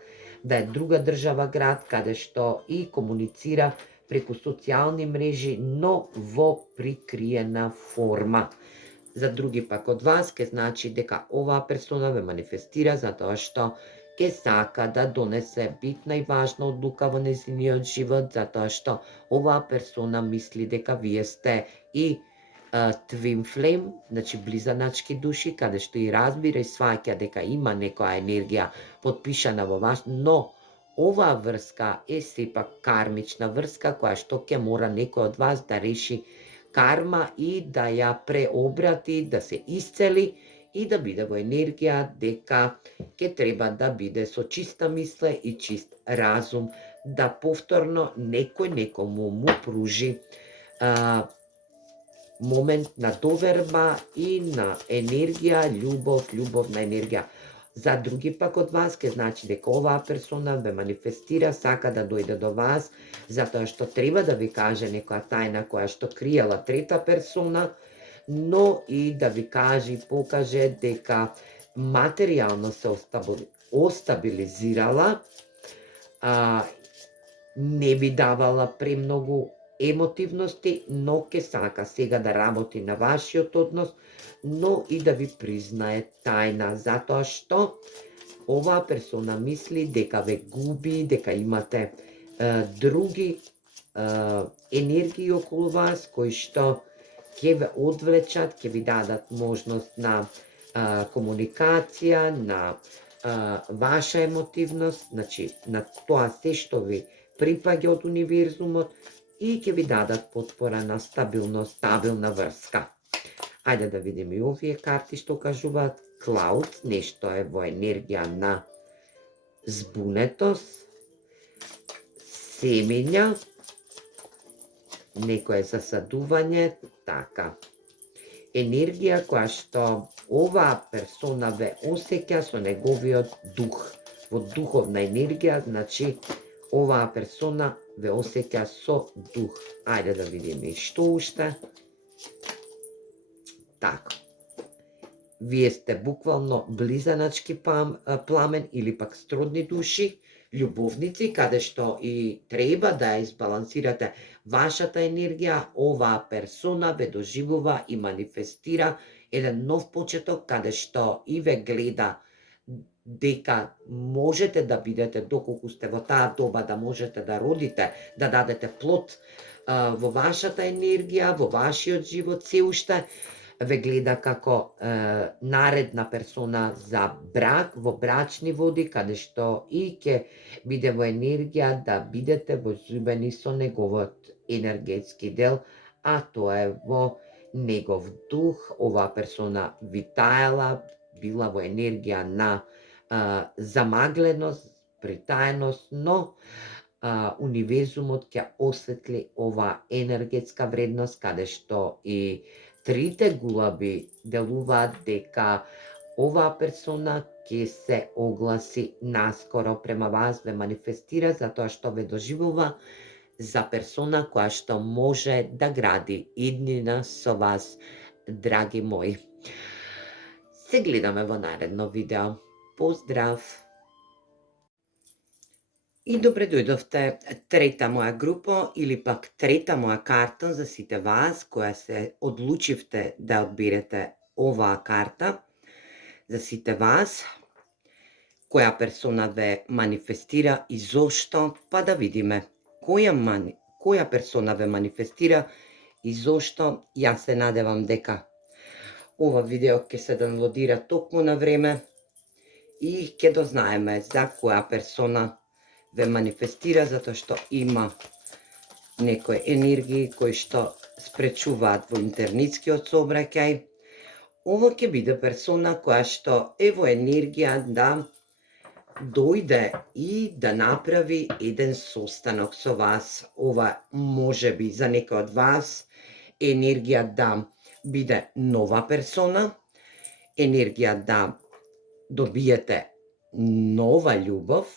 да е друга држава, град, каде што и комуницира преку социјални мрежи, но во прикриена форма. За други пак од вас ке значи дека оваа персона ве манифестира затоа што ке сака да донесе битна и важна одлука во нејзиниот живот, затоа што оваа персона мисли дека вие сте и twin flame, значи близаначки души, каде што и разбира и сваќа дека има некоја енергија потпишана во вас, но оваа врска е сепак кармична врска која што ќе мора некој од вас да реши карма и да ја преобрати, да се исцели и да биде во енергија дека ќе треба да биде со чиста мисла и чист разум, да повторно некој некому му пружи момент на доверба и на енергија, љубовна енергија. За други пак од вас ке значи дека оваа персона ве манифестира, сака да дојде до вас, затоа што треба да ви каже некоја тајна која што криела трета персона, но и да ви каже и покаже дека материјално се остабилизирала, не би давала премногу емотивности, но ке сака сега да работи на вашиот однос, но и да ви признае тајна, затоа што оваа персона мисли дека ве губи, дека имате други енергии околу вас, кои што ќе ве одвлечат, ќе ви дадат можност на комуникација, на ваша емотивност, значи на тоа се што ви припаѓа од универзумот и ќе ви дадат потпора на стабилна врска. Ајде да видиме и овие карти што кажуваат. Cloud, нешто е во енергија на збунетост, семења, некое засадување, така. Енергија која што оваа персона ве осеќа со неговиот дух, во духовна енергија, значи оваа персона ве осеќа со дух. Ајде да видиме и што уште. Така. Вие сте буквално близаначки пламен или пак сродни души, љубовници, каде што и треба да избалансирате вашата енергија, оваа персона ве доживува и манифестира еден нов почеток, каде што и ве гледа дека можете да бидете, доколку сте во таа доба, да можете да родите, да дадете плод во вашата енергија, во вашиот живот, се уште ве гледа како наредна персона за брак, во брачни води, каде што и ќе биде во енергија да бидете возлюбени со неговот енергетски дел, а тоа е во негов дух. Оваа персона витаела, била во енергија на замагленост, притаеност, но универзумот ќе осветли оваа енергетска вредност, каде што и трите гулаби делуваат дека оваа персона ќе се огласи наскоро према вас, ве манифестира, затоа што ве доживува за персона која што може да гради иднина со вас, драги мои. Се гледаме во наредно видео. Поздрав! И добре дојдовте трета моја група или пак трета моја карта за сите вас која се одлучивте да одберете оваа карта. За сите вас, која персона ве манифестира и зошто, па да видиме која персона ве манифестира и зошто. Јас се надевам дека ова видео ќе се доwnloadира токму на време и ќе дознаеме за која персона ве манифестира, затоа што има некои енергии кои што спречуваат во интернетскиот сообраќај. Ова ќе биде персона која што е во енергија да дојде и да направи еден состанок со вас. Ова може би за некој од вас енергија да биде нова персона, енергија да добиете нова љубов,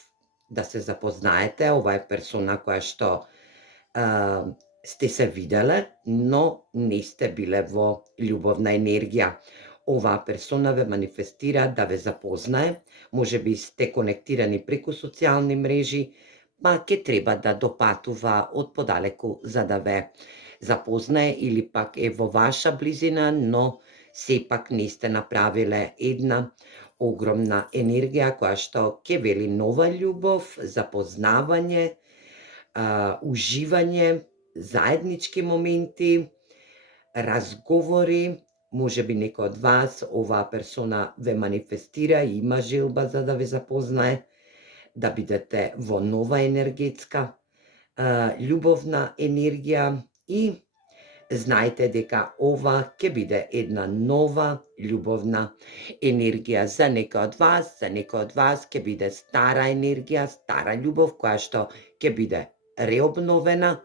да се запознаете. Ова е персона која што сте се виделе, но не сте биле во љубовна енергија. Оваа персона ве манифестира да ве запознае, може би сте конектирани преку социјални мрежи, па ќе треба да допатува од подалеку за да ве запознае или пак е во ваша близина, но сепак не сте направиле една огромна енергија која што ќе вели нова љубов, запознавање, уживање, заеднички моменти, разговори. Може би некој од вас, оваа персона ве манифестира и има желба за да ве запознае, да бидете во нова енергетска, љубовна енергија и знаете дека ова ќе биде една нова љубовна енергија за некој од вас ќе биде стара енергија, стара љубов која што ќе биде реобновена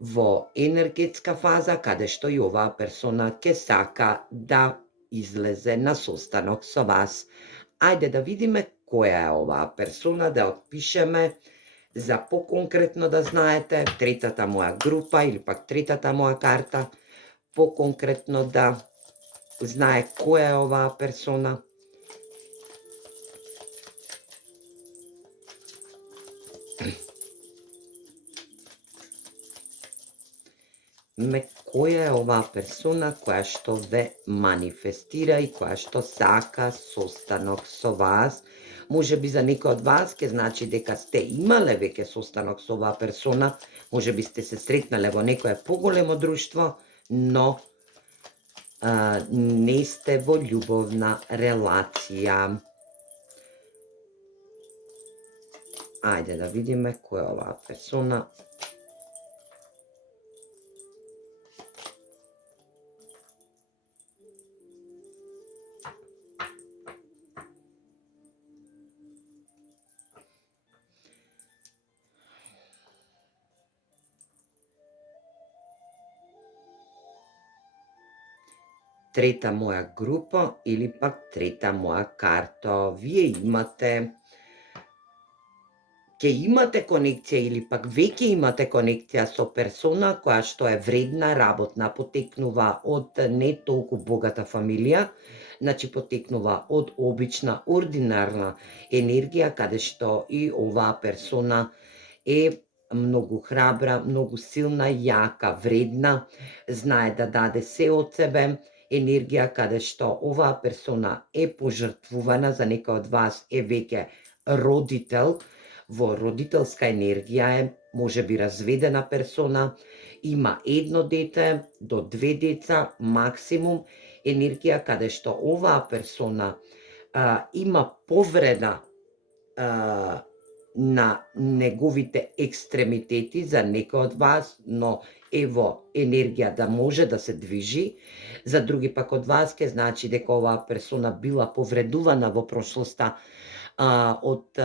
во енергетска фаза, каде што и оваа персона ќе сака да излезе на состанок со вас. Ајде да видиме која е оваа персона, да опишеме за поконкретно да знаете третата моја група или пак третата моја карта, поконкретно да знае која е оваа персона. Која е оваа персона која што ве манифестира и која што сака состанок со вас. Може би за некој од вас ќе значи дека сте имале веќе состанок со оваа персона, може би сте се сретнале во некое поголемо друштво, но не сте во љубовна релација. Ајде да видиме која е оваа персона. Трета моја група или пак трета моја карта. Вие ќе имате конекција или пак веќе имате конекција со персона која што е вредна, работна, потекнува од не толку богата фамилија, значи потекнува од обична, ординарна енергија, каде што и оваа персона е многу храбра, многу силна, јака, вредна, знае да даде се од себе, енергија каде што оваа персона е пожртвувана, за некој од вас е веќе родител, во родителска енергија е, може би разведена персона, има едно дете до 2 деца, максимум, енергија каде што оваа персона има повреда на неговите екстремитети за некој од вас, но е во енергија да може да се движи. За други пак од вас ќе значи дека оваа персона била повредувана во прошлоста од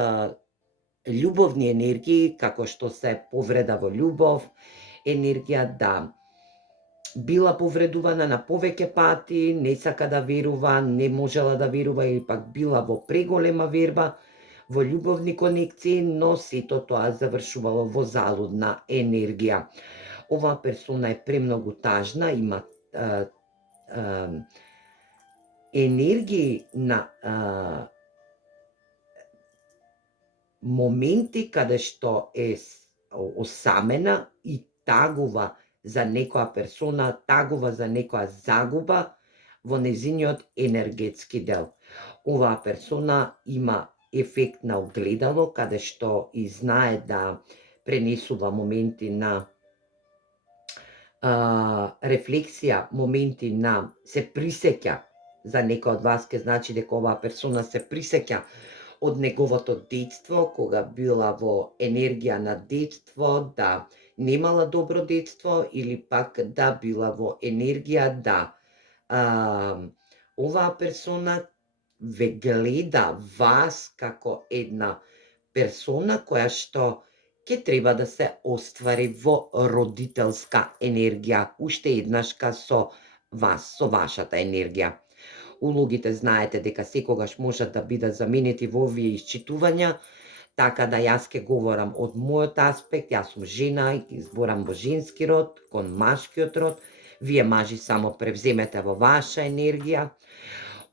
љубовни енергии, како што се повреда во љубов, енергија да била повредувана на повеќе пати, не сака да верува, не можела да верува или пак била во преголема верба во љубовни конекции, но сето тоа завршувало во залудна енергија. Оваа персона е премногу тажна, има енергии на моменти каде што е осамена и тагува за некоја персона, тагува за некоја загуба во нејзиниот енергетски дел. Оваа персона има ефект на огледало, каде што и знае да пренесува моменти на рефлексија, моменти на се присеќа, за некој од вас ке значи дека оваа персона се присеќа од неговото детство, кога била во енергија на детство, да немала добро детство, или пак да била во енергија да оваа персона ве гледа вас како една персона која што ќе треба да се оствари во родителска енергија, уште еднашка со вас, со вашата енергија. Улогите знаете дека секогаш можат да бидат заменети во овие исчитувања, така да јас ќе говорам од мојот аспект, јас сум жена и изборам во женски род, кон машкиот род, вие мажи само превземете во ваша енергија.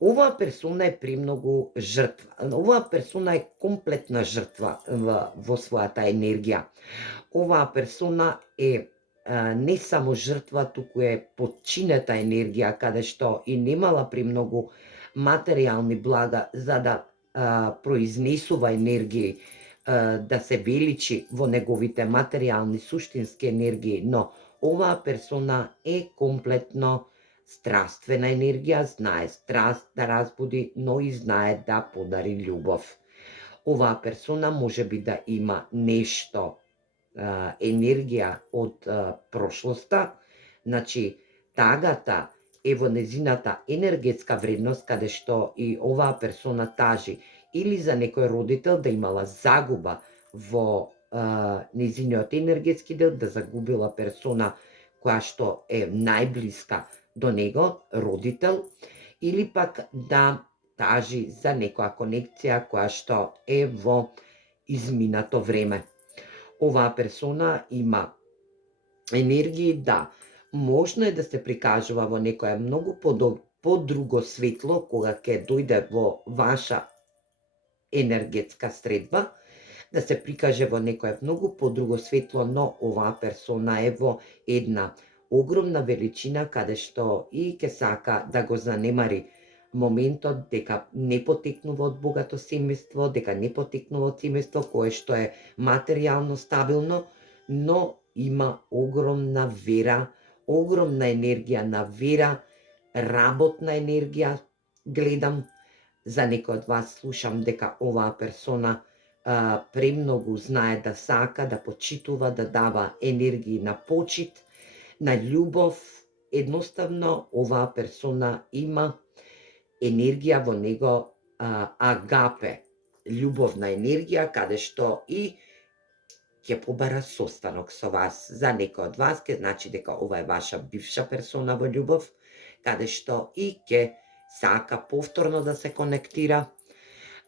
Оваа персона е премногу жртва. Оваа персона е комплетна жртва во својата енергија. Оваа персона е не само жртва, туку е подчинета енергија, каде што и немала премногу материјални блага за да произнесува енергии, да се величи во неговите материјални суштински енергии, но оваа персона е комплетно страствена енергија, знае страст да разбуди, но и знае да подари љубов. Оваа персона може би да има нешто енергија од прошлоста, значи тагата е во незината енергетска вредност, каде што и оваа персона тажи или за некој родител да имала загуба во незиниот енергетски дел, да загубила персона која што е најблиска до него, родител, или пак да тажи за некоја конекција која што е во изминато време. Оваа персона има енергии, да, можно е да се прикажува во некоја многу подруго светло, кога ќе дојде во ваша енергетска средба, да се прикаже во некоја многу подруго светло, но оваа персона е во една огромна величина, каде што и ќе сака да го занемари моментот дека не потекнува од богато семејство, дека не потекнува од семејство кое што е материјално стабилно, но има огромна вера, огромна енергија на вера, работна енергија. Гледам за некој од вас, слушам дека оваа персона премногу знае да сака, да почитува, да дава енергии на почит, на љубов. Едноставно, оваа персона има енергија во него, агапе, љубовна енергија, каде што и ќе побара состанок со вас. За некој од вас ќе значи дека ова е ваша бивша персона во љубов, каде што и ќе сака повторно да се конектира,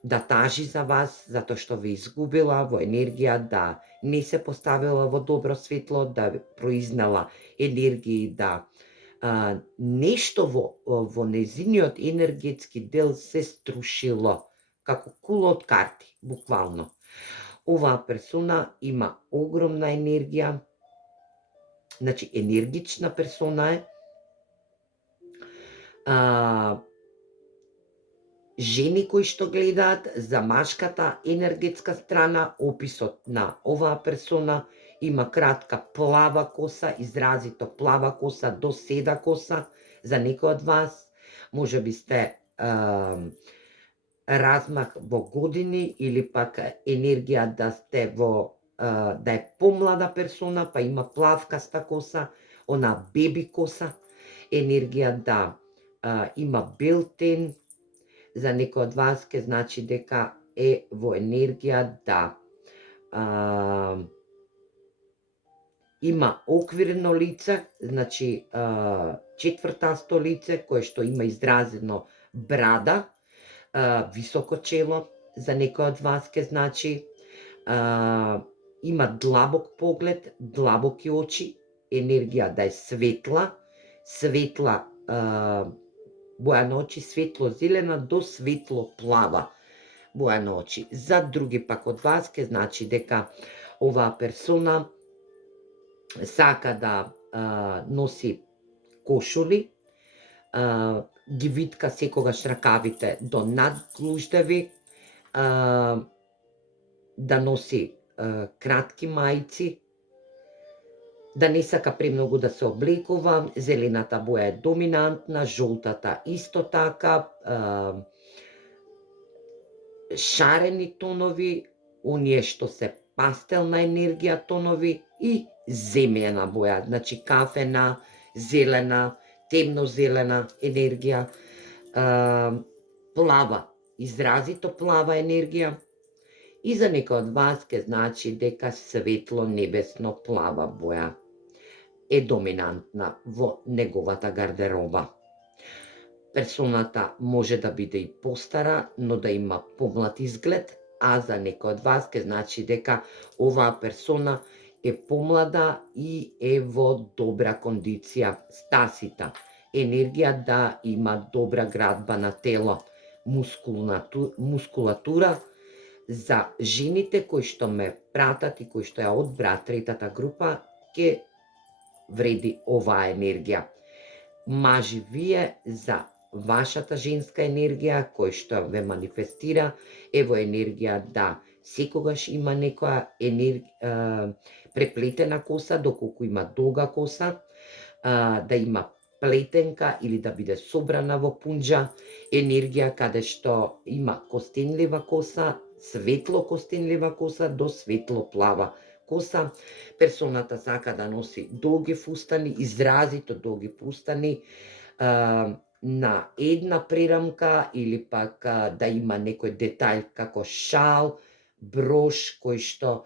да тажи за вас, затоа што ве изгубила во енергија, да не се поставила во добро светло, да произнела енергии, да нешто во незиниот енергетски дел се струшило, како кула од карти, буквално. Оваа персона има огромна енергија, значи енергична персона е. Жени кои што гледаат, за машката енергетска страна, описот на оваа персона има кратка плава коса, изразито плава коса, до седа коса. За некој од вас, може би сте размах во години или пак енергија да сте во да е помлада персона, па има плавкаста коса, она беби коса, енергија да има белтен. За некој од вас ке значи дека е во енергија да има оквирно лице, значи четвртасто лице, кое што има изразено брада, високо чело. За некој од вас ке значи има длабок поглед, длабоки очи, енергија да е светла, светла боја на очи светло-зелена до светло-плава боја на очи. За други пак од вас ке значи дека оваа персона сака да носи кошули, ги витка секогаш ракавите до надглуждеви, да носи кратки мајци, да не сака премногу да се облекува, зелената боја е доминантна, жолтата исто така, шарени тонови, оние што се пастелна енергија тонови и земјена боја, значи кафена, зелена, темно-зелена енергија, плава, изразито плава енергија, и за некој од вас ке значи дека светло-небесно плава боја е доминантна во неговата гардероба. Персоната може да биде и постара, но да има помлад изглед, а за некој од вас ке значи дека оваа персона е помлада и е во добра кондиција, стасита, енергија да има добра градба на тело, мускулатура. За жените кои што ме пратат и кои што ја одбраат третата група, ке вреди оваа енергија. Мажи вие за вашата женска енергија, кој што ве манифестира, ево енергија да секогаш има некоја преплетена коса, доколку има долга коса, да има плетенка или да биде собрана во пунџа, енергија каде што има костенлива коса, светло костенлива коса до светло плава коса. Персоната сака да носи долги фустани, изразито долги фустани, на една прерамка или пак да има некој детај како шал, брош кој што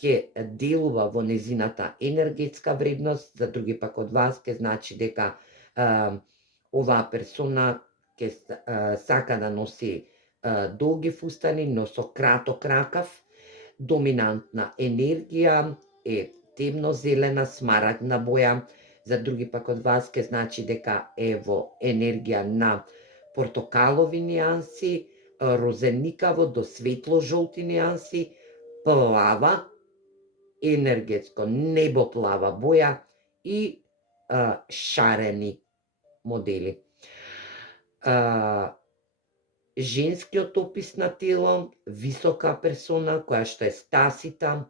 ќе делува во незината енергетска вредност. За други пак од вас ке значи дека оваа персона ќе сака да носи долги фустани, но со краток ракав. Доминантна енергија е темно-зелена, смарагдна боја. За други пак од вас ке значи дека е во енергија на портокалови нијанси, розеникаво до светло-жолти нијанси, плава, енергетско небоплава боја и шарени модели. Женскиот опис на тело, висока персона која што е стасита,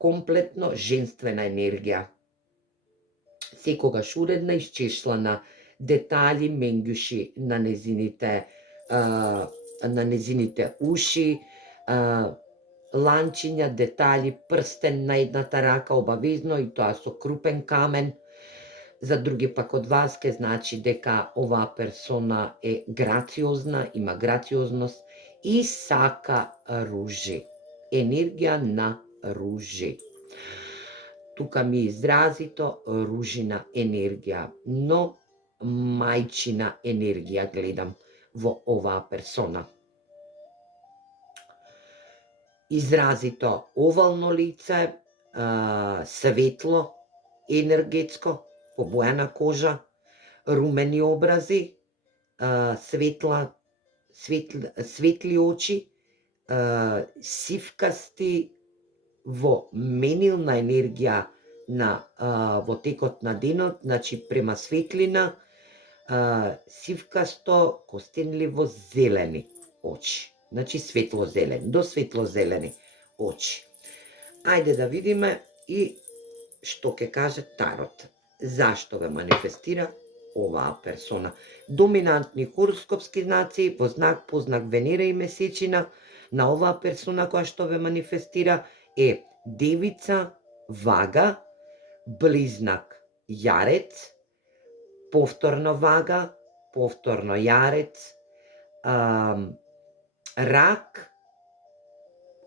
комплетно женствена енергија. Секогаш уредна, исчешлана, детали, менѓуши на незините уши, ланчиња, детали, прстен на едната рака, обавезно и тоа со крупен камен. За други пак од вас ке значи дека оваа персона е грациозна, има грациозност и сака ружи. Енергија на ружи. Тука ми изразито ружина енергија, но мајчина енергија гледам во оваа персона. Изразито овално лице, светло, енергетско, по боја на кожа, румени образи, светли очи, сивкасти во менилна енергија во текот на денот, значи према светлина, сивкасто, костенливо зелени очи. Значи светло-зелени, до светло-зелени очи. Ајде да видиме и што ќе каже Тарот. Зашто ве манифестира оваа персона? Доминантни хороскопски знаци во знак по знак Венера и месечина на оваа персона која што ве манифестира е Девица, Вага, Близнак, Јарец, повторно Вага, повторно Јарец, Рак,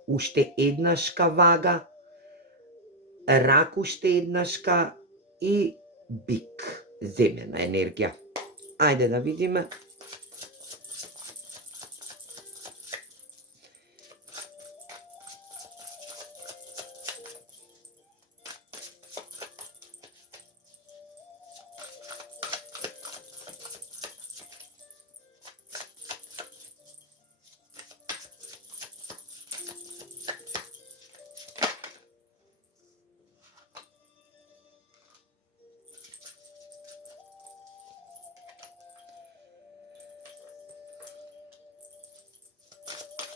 уште еднашка Вага, Рак уште еднашка и Бик, земјана енергија. Ајде да видиме.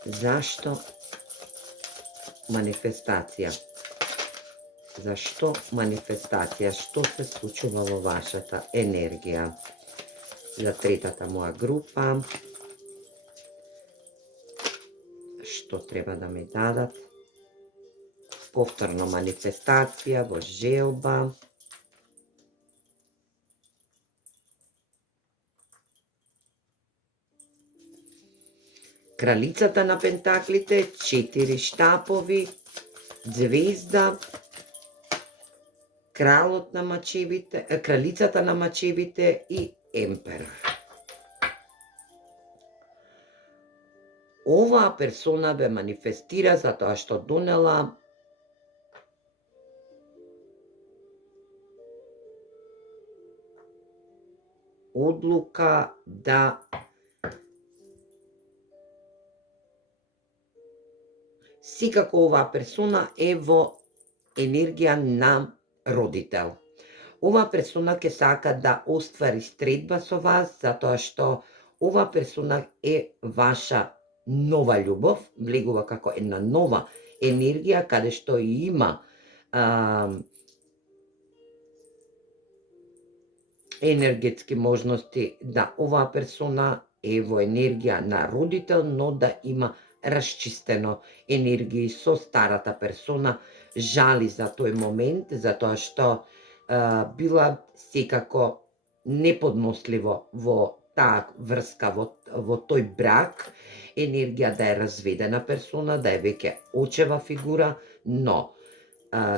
Зашто манифестација? Зашто манифестација? Што се случува во вашата енергија? За третата моја група, што треба да ми дадат? Повторно манифестација во желба. Кралицата на пентаклите, 4 штапови, звезда, кралот на мачевите, кралицата на мачевите и емперор. Оваа персона ве манифестира затоа што донела одлука да секако оваа персона е во енергија на родител. Оваа персона ќе сака да оствари средба со вас, затоа што оваа персона е ваша нова љубов, влегува како една нова енергија, каде што има енергетски можности да оваа персона е во енергија на родител, но да има расчистено енергии со старата персона, жали за тој момент, затоа што била секако неподносливо во таа врска, во тој брак, енергија да е разведена персона, да е веќе очева фигура, но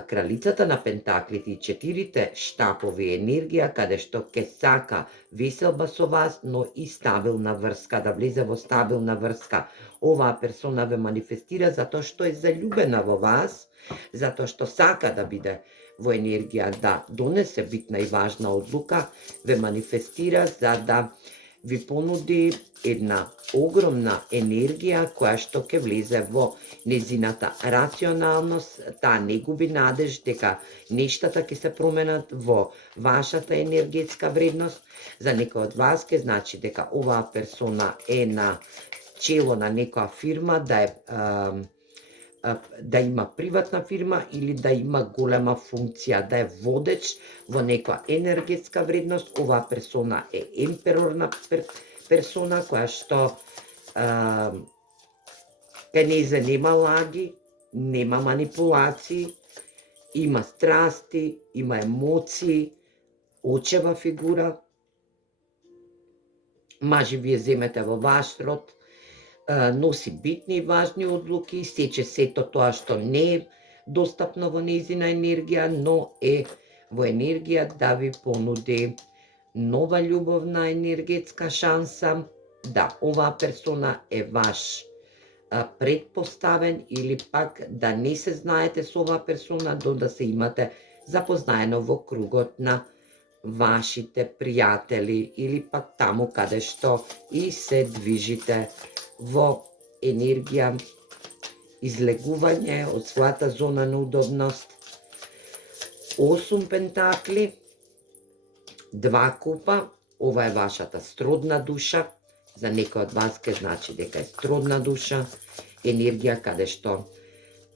кралицата на пентаклите и 4 штапови енергија, каде што ќе сака веселба со вас, но и стабилна врска, да влезе во стабилна врска. Оваа персона ве манифестира затоа што е заљубена во вас, затоа што сака да биде во енергија да донесе битна и важна одлука, ве манифестира за да ви понуди една огромна енергија која што ќе влезе во незината рационалност, таа не губи надеж дека нештата ќе се променат во вашата енергетска вредност. За некој од вас ќе значи дека оваа персона е на чело на некоја фирма, да има приватна фирма или да има голема функција, да е водеч во некоја енергетска вредност. Оваа персона е емперорна персона која што кај незе нема лаги, нема манипулации, има страсти, има емоции, очева фигура. Мажи вие земете во ваш род, носи битни и важни одлуки, сече сето тоа што не е достапно во нејзина енергија, но е во енергија да ви понуди нова љубовна енергетска шанса, да оваа персона е ваш предпоставен или пак да не се знаете со оваа персона, до да се имате запознаено во кругот на вашите пријатели или пак таму каде што и се движите во енергија излегување од својата зона на удобност. 8 пентакли, 2 купа, ова е вашата сродна душа, за некој од вас ќе значи дека е сродна душа, енергија каде што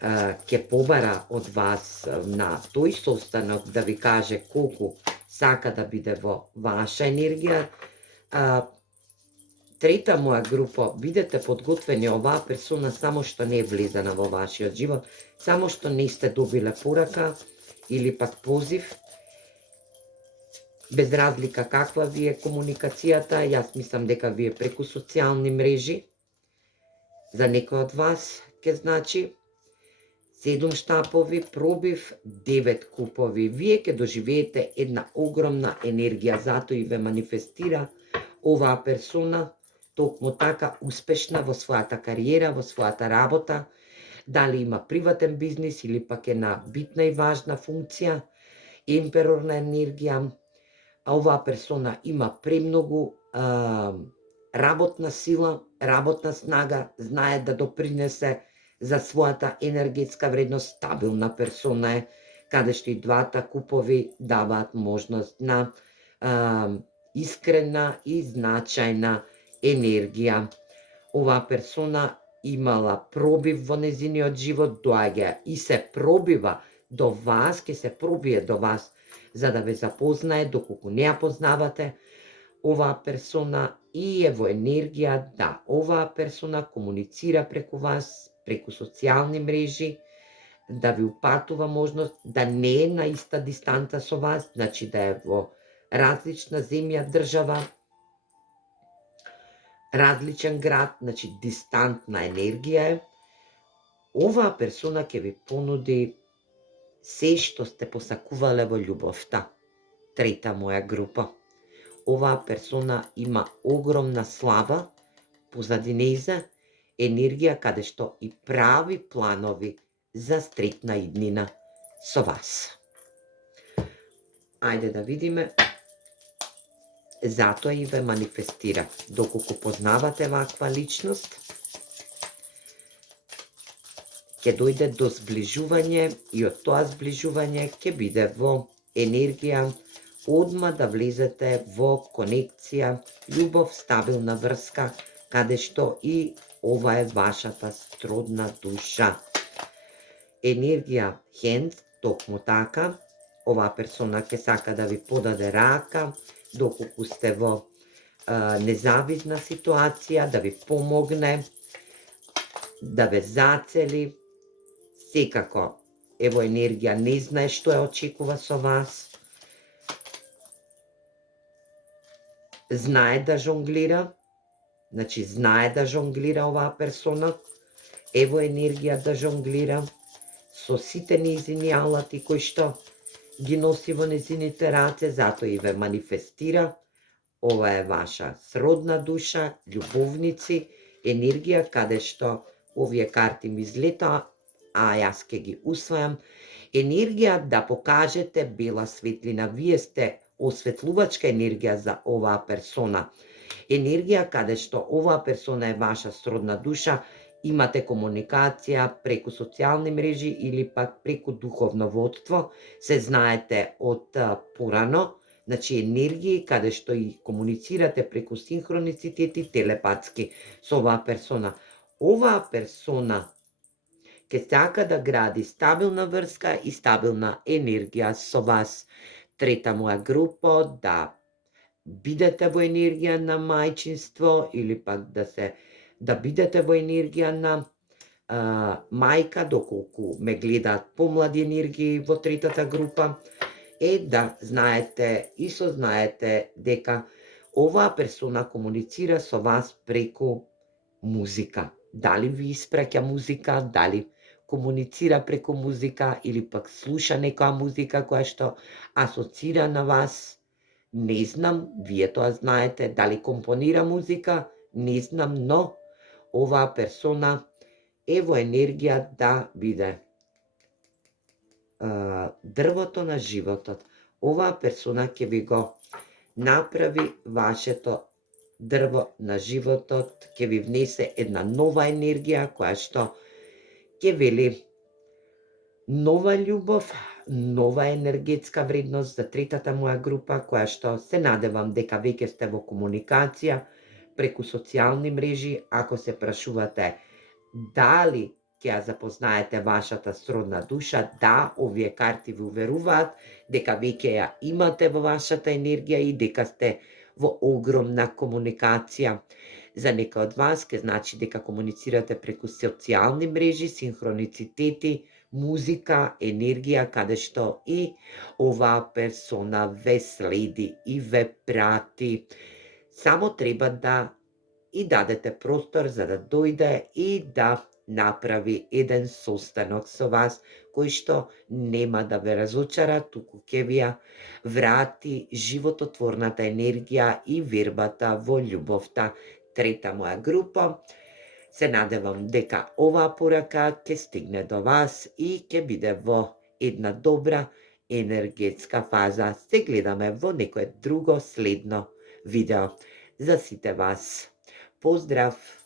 ќе побара од вас на тој состанок да ви каже колку сака да биде во ваша енергија. Трета моја група, бидете подготвени, оваа персона само што не е влезена во вашиот живот, само што не сте добиле порака или пак позив, без разлика каква ви е комуникацијата, јас мислам дека ви е преку социјални мрежи, за некој од вас ќе значи 7 штапови, пробив, 9 купови. Вие ќе доживеете една огромна енергија, затоа и ве манифестира оваа персона токму така успешна во својата кариера, во својата работа, дали има приватен бизнис или пак е на битна и важна функција, емперорна енергија. А оваа персона има премногу работна сила, работна снага, знае да допринесе за својата енергетска вредност, стабилна персона е, каде што и двата купови даваат можност на искрена и значајна енергија. Оваа персона имала пробив во незиниот живот, доаѓа и се пробива до вас, ќе се пробие до вас, за да ве запознае доколку не ја познавате оваа персона и е во енергија да оваа персона комуницира преку вас, преку социјални мрежи, да ви упатува можност да не е на иста дистанца со вас, значи да е во различна земја, држава, различен град, значи дистантна енергија е. Оваа персона ќе ви понуди се што сте посакувале во љубовта. Трета моја група. Оваа персона има огромна слава позади нејза, енергија каде што и прави планови за стритна иднина со вас. Ајде да видиме. Затоа и ве манифестира. Доколку познавате ваква личност, ќе дојде до зближување и од тоа зближување ќе биде во енергија одма да влезете во конекција, љубов, стабилна врска, каде што и ова е вашата сродна душа. Енергија хенд, токму така, оваа персона ќе сака да ви подаде рака, доколку сте во независна ситуација, да ви помогне, да ве зацели, секако е во енергија, не знае што ја очекува со вас, знае да жонглира, значи знае да жонглира оваа персона, е во енергија да жонглира со сите нејзини алати кои што ги носи во незините раце, затоа и ве манифестира. Ова е ваша сродна душа, љубовници, енергија каде што овие карти ми излетаа, а јас ке ги усвајам. Енергија да покажете бела светлина. Вие сте осветлувачка енергија за оваа персона. Енергија каде што оваа персона е ваша сродна душа, имате комуникација преку социјални мрежи или пак преку духовно водство, се знаете од порано, значи енергии каде што и комуницирате преку синхроницитети телепатски со оваа персона. Оваа персона ќе сака да гради стабилна врска и стабилна енергија со вас. Трета моја група, да бидете во енергија на мајчинство или пак да бидете во енергија на мајка, доколку ме гледаат помлади енергии во третата група, е да знаете и сознаете дека оваа персона комуницира со вас преку музика. Дали ви испраќа музика, дали комуницира преку музика или пак слуша некоја музика која што асоцира на вас, не знам, вие тоа знаете, дали компонира музика, не знам, но оваа персона е во енергија да биде дрвото на животот. Оваа персона ќе ви го направи вашето дрво на животот, ќе ви внесе една нова енергија која што ќе вели нова љубов, нова енергетска вредност за третата моја група, која што се надевам дека веќе сте во комуникација преку социјални мрежи. Ако се прашувате дали ќе ја запознаете вашата сродна душа, да, овие карти ви уверуваат дека веќе ја имате во вашата енергија и дека сте во огромна комуникација. За некој од вас ќе значи дека комуницирате преку социјални мрежи, синхроницитети, музика, енергија, каде што и оваа персона ве следи и ве прати. Само треба да и дадете простор за да дојде и да направи еден состанок со вас, кој што нема да ве разочара, туку ќе ви ја врати живототворната енергија и вербата во љубовта. Трета моја група, се надевам дека оваа порака ќе стигне до вас и ќе биде во една добра енергетска фаза. Се гледаме во некое друго следно видео. За сите вас. Поздрав!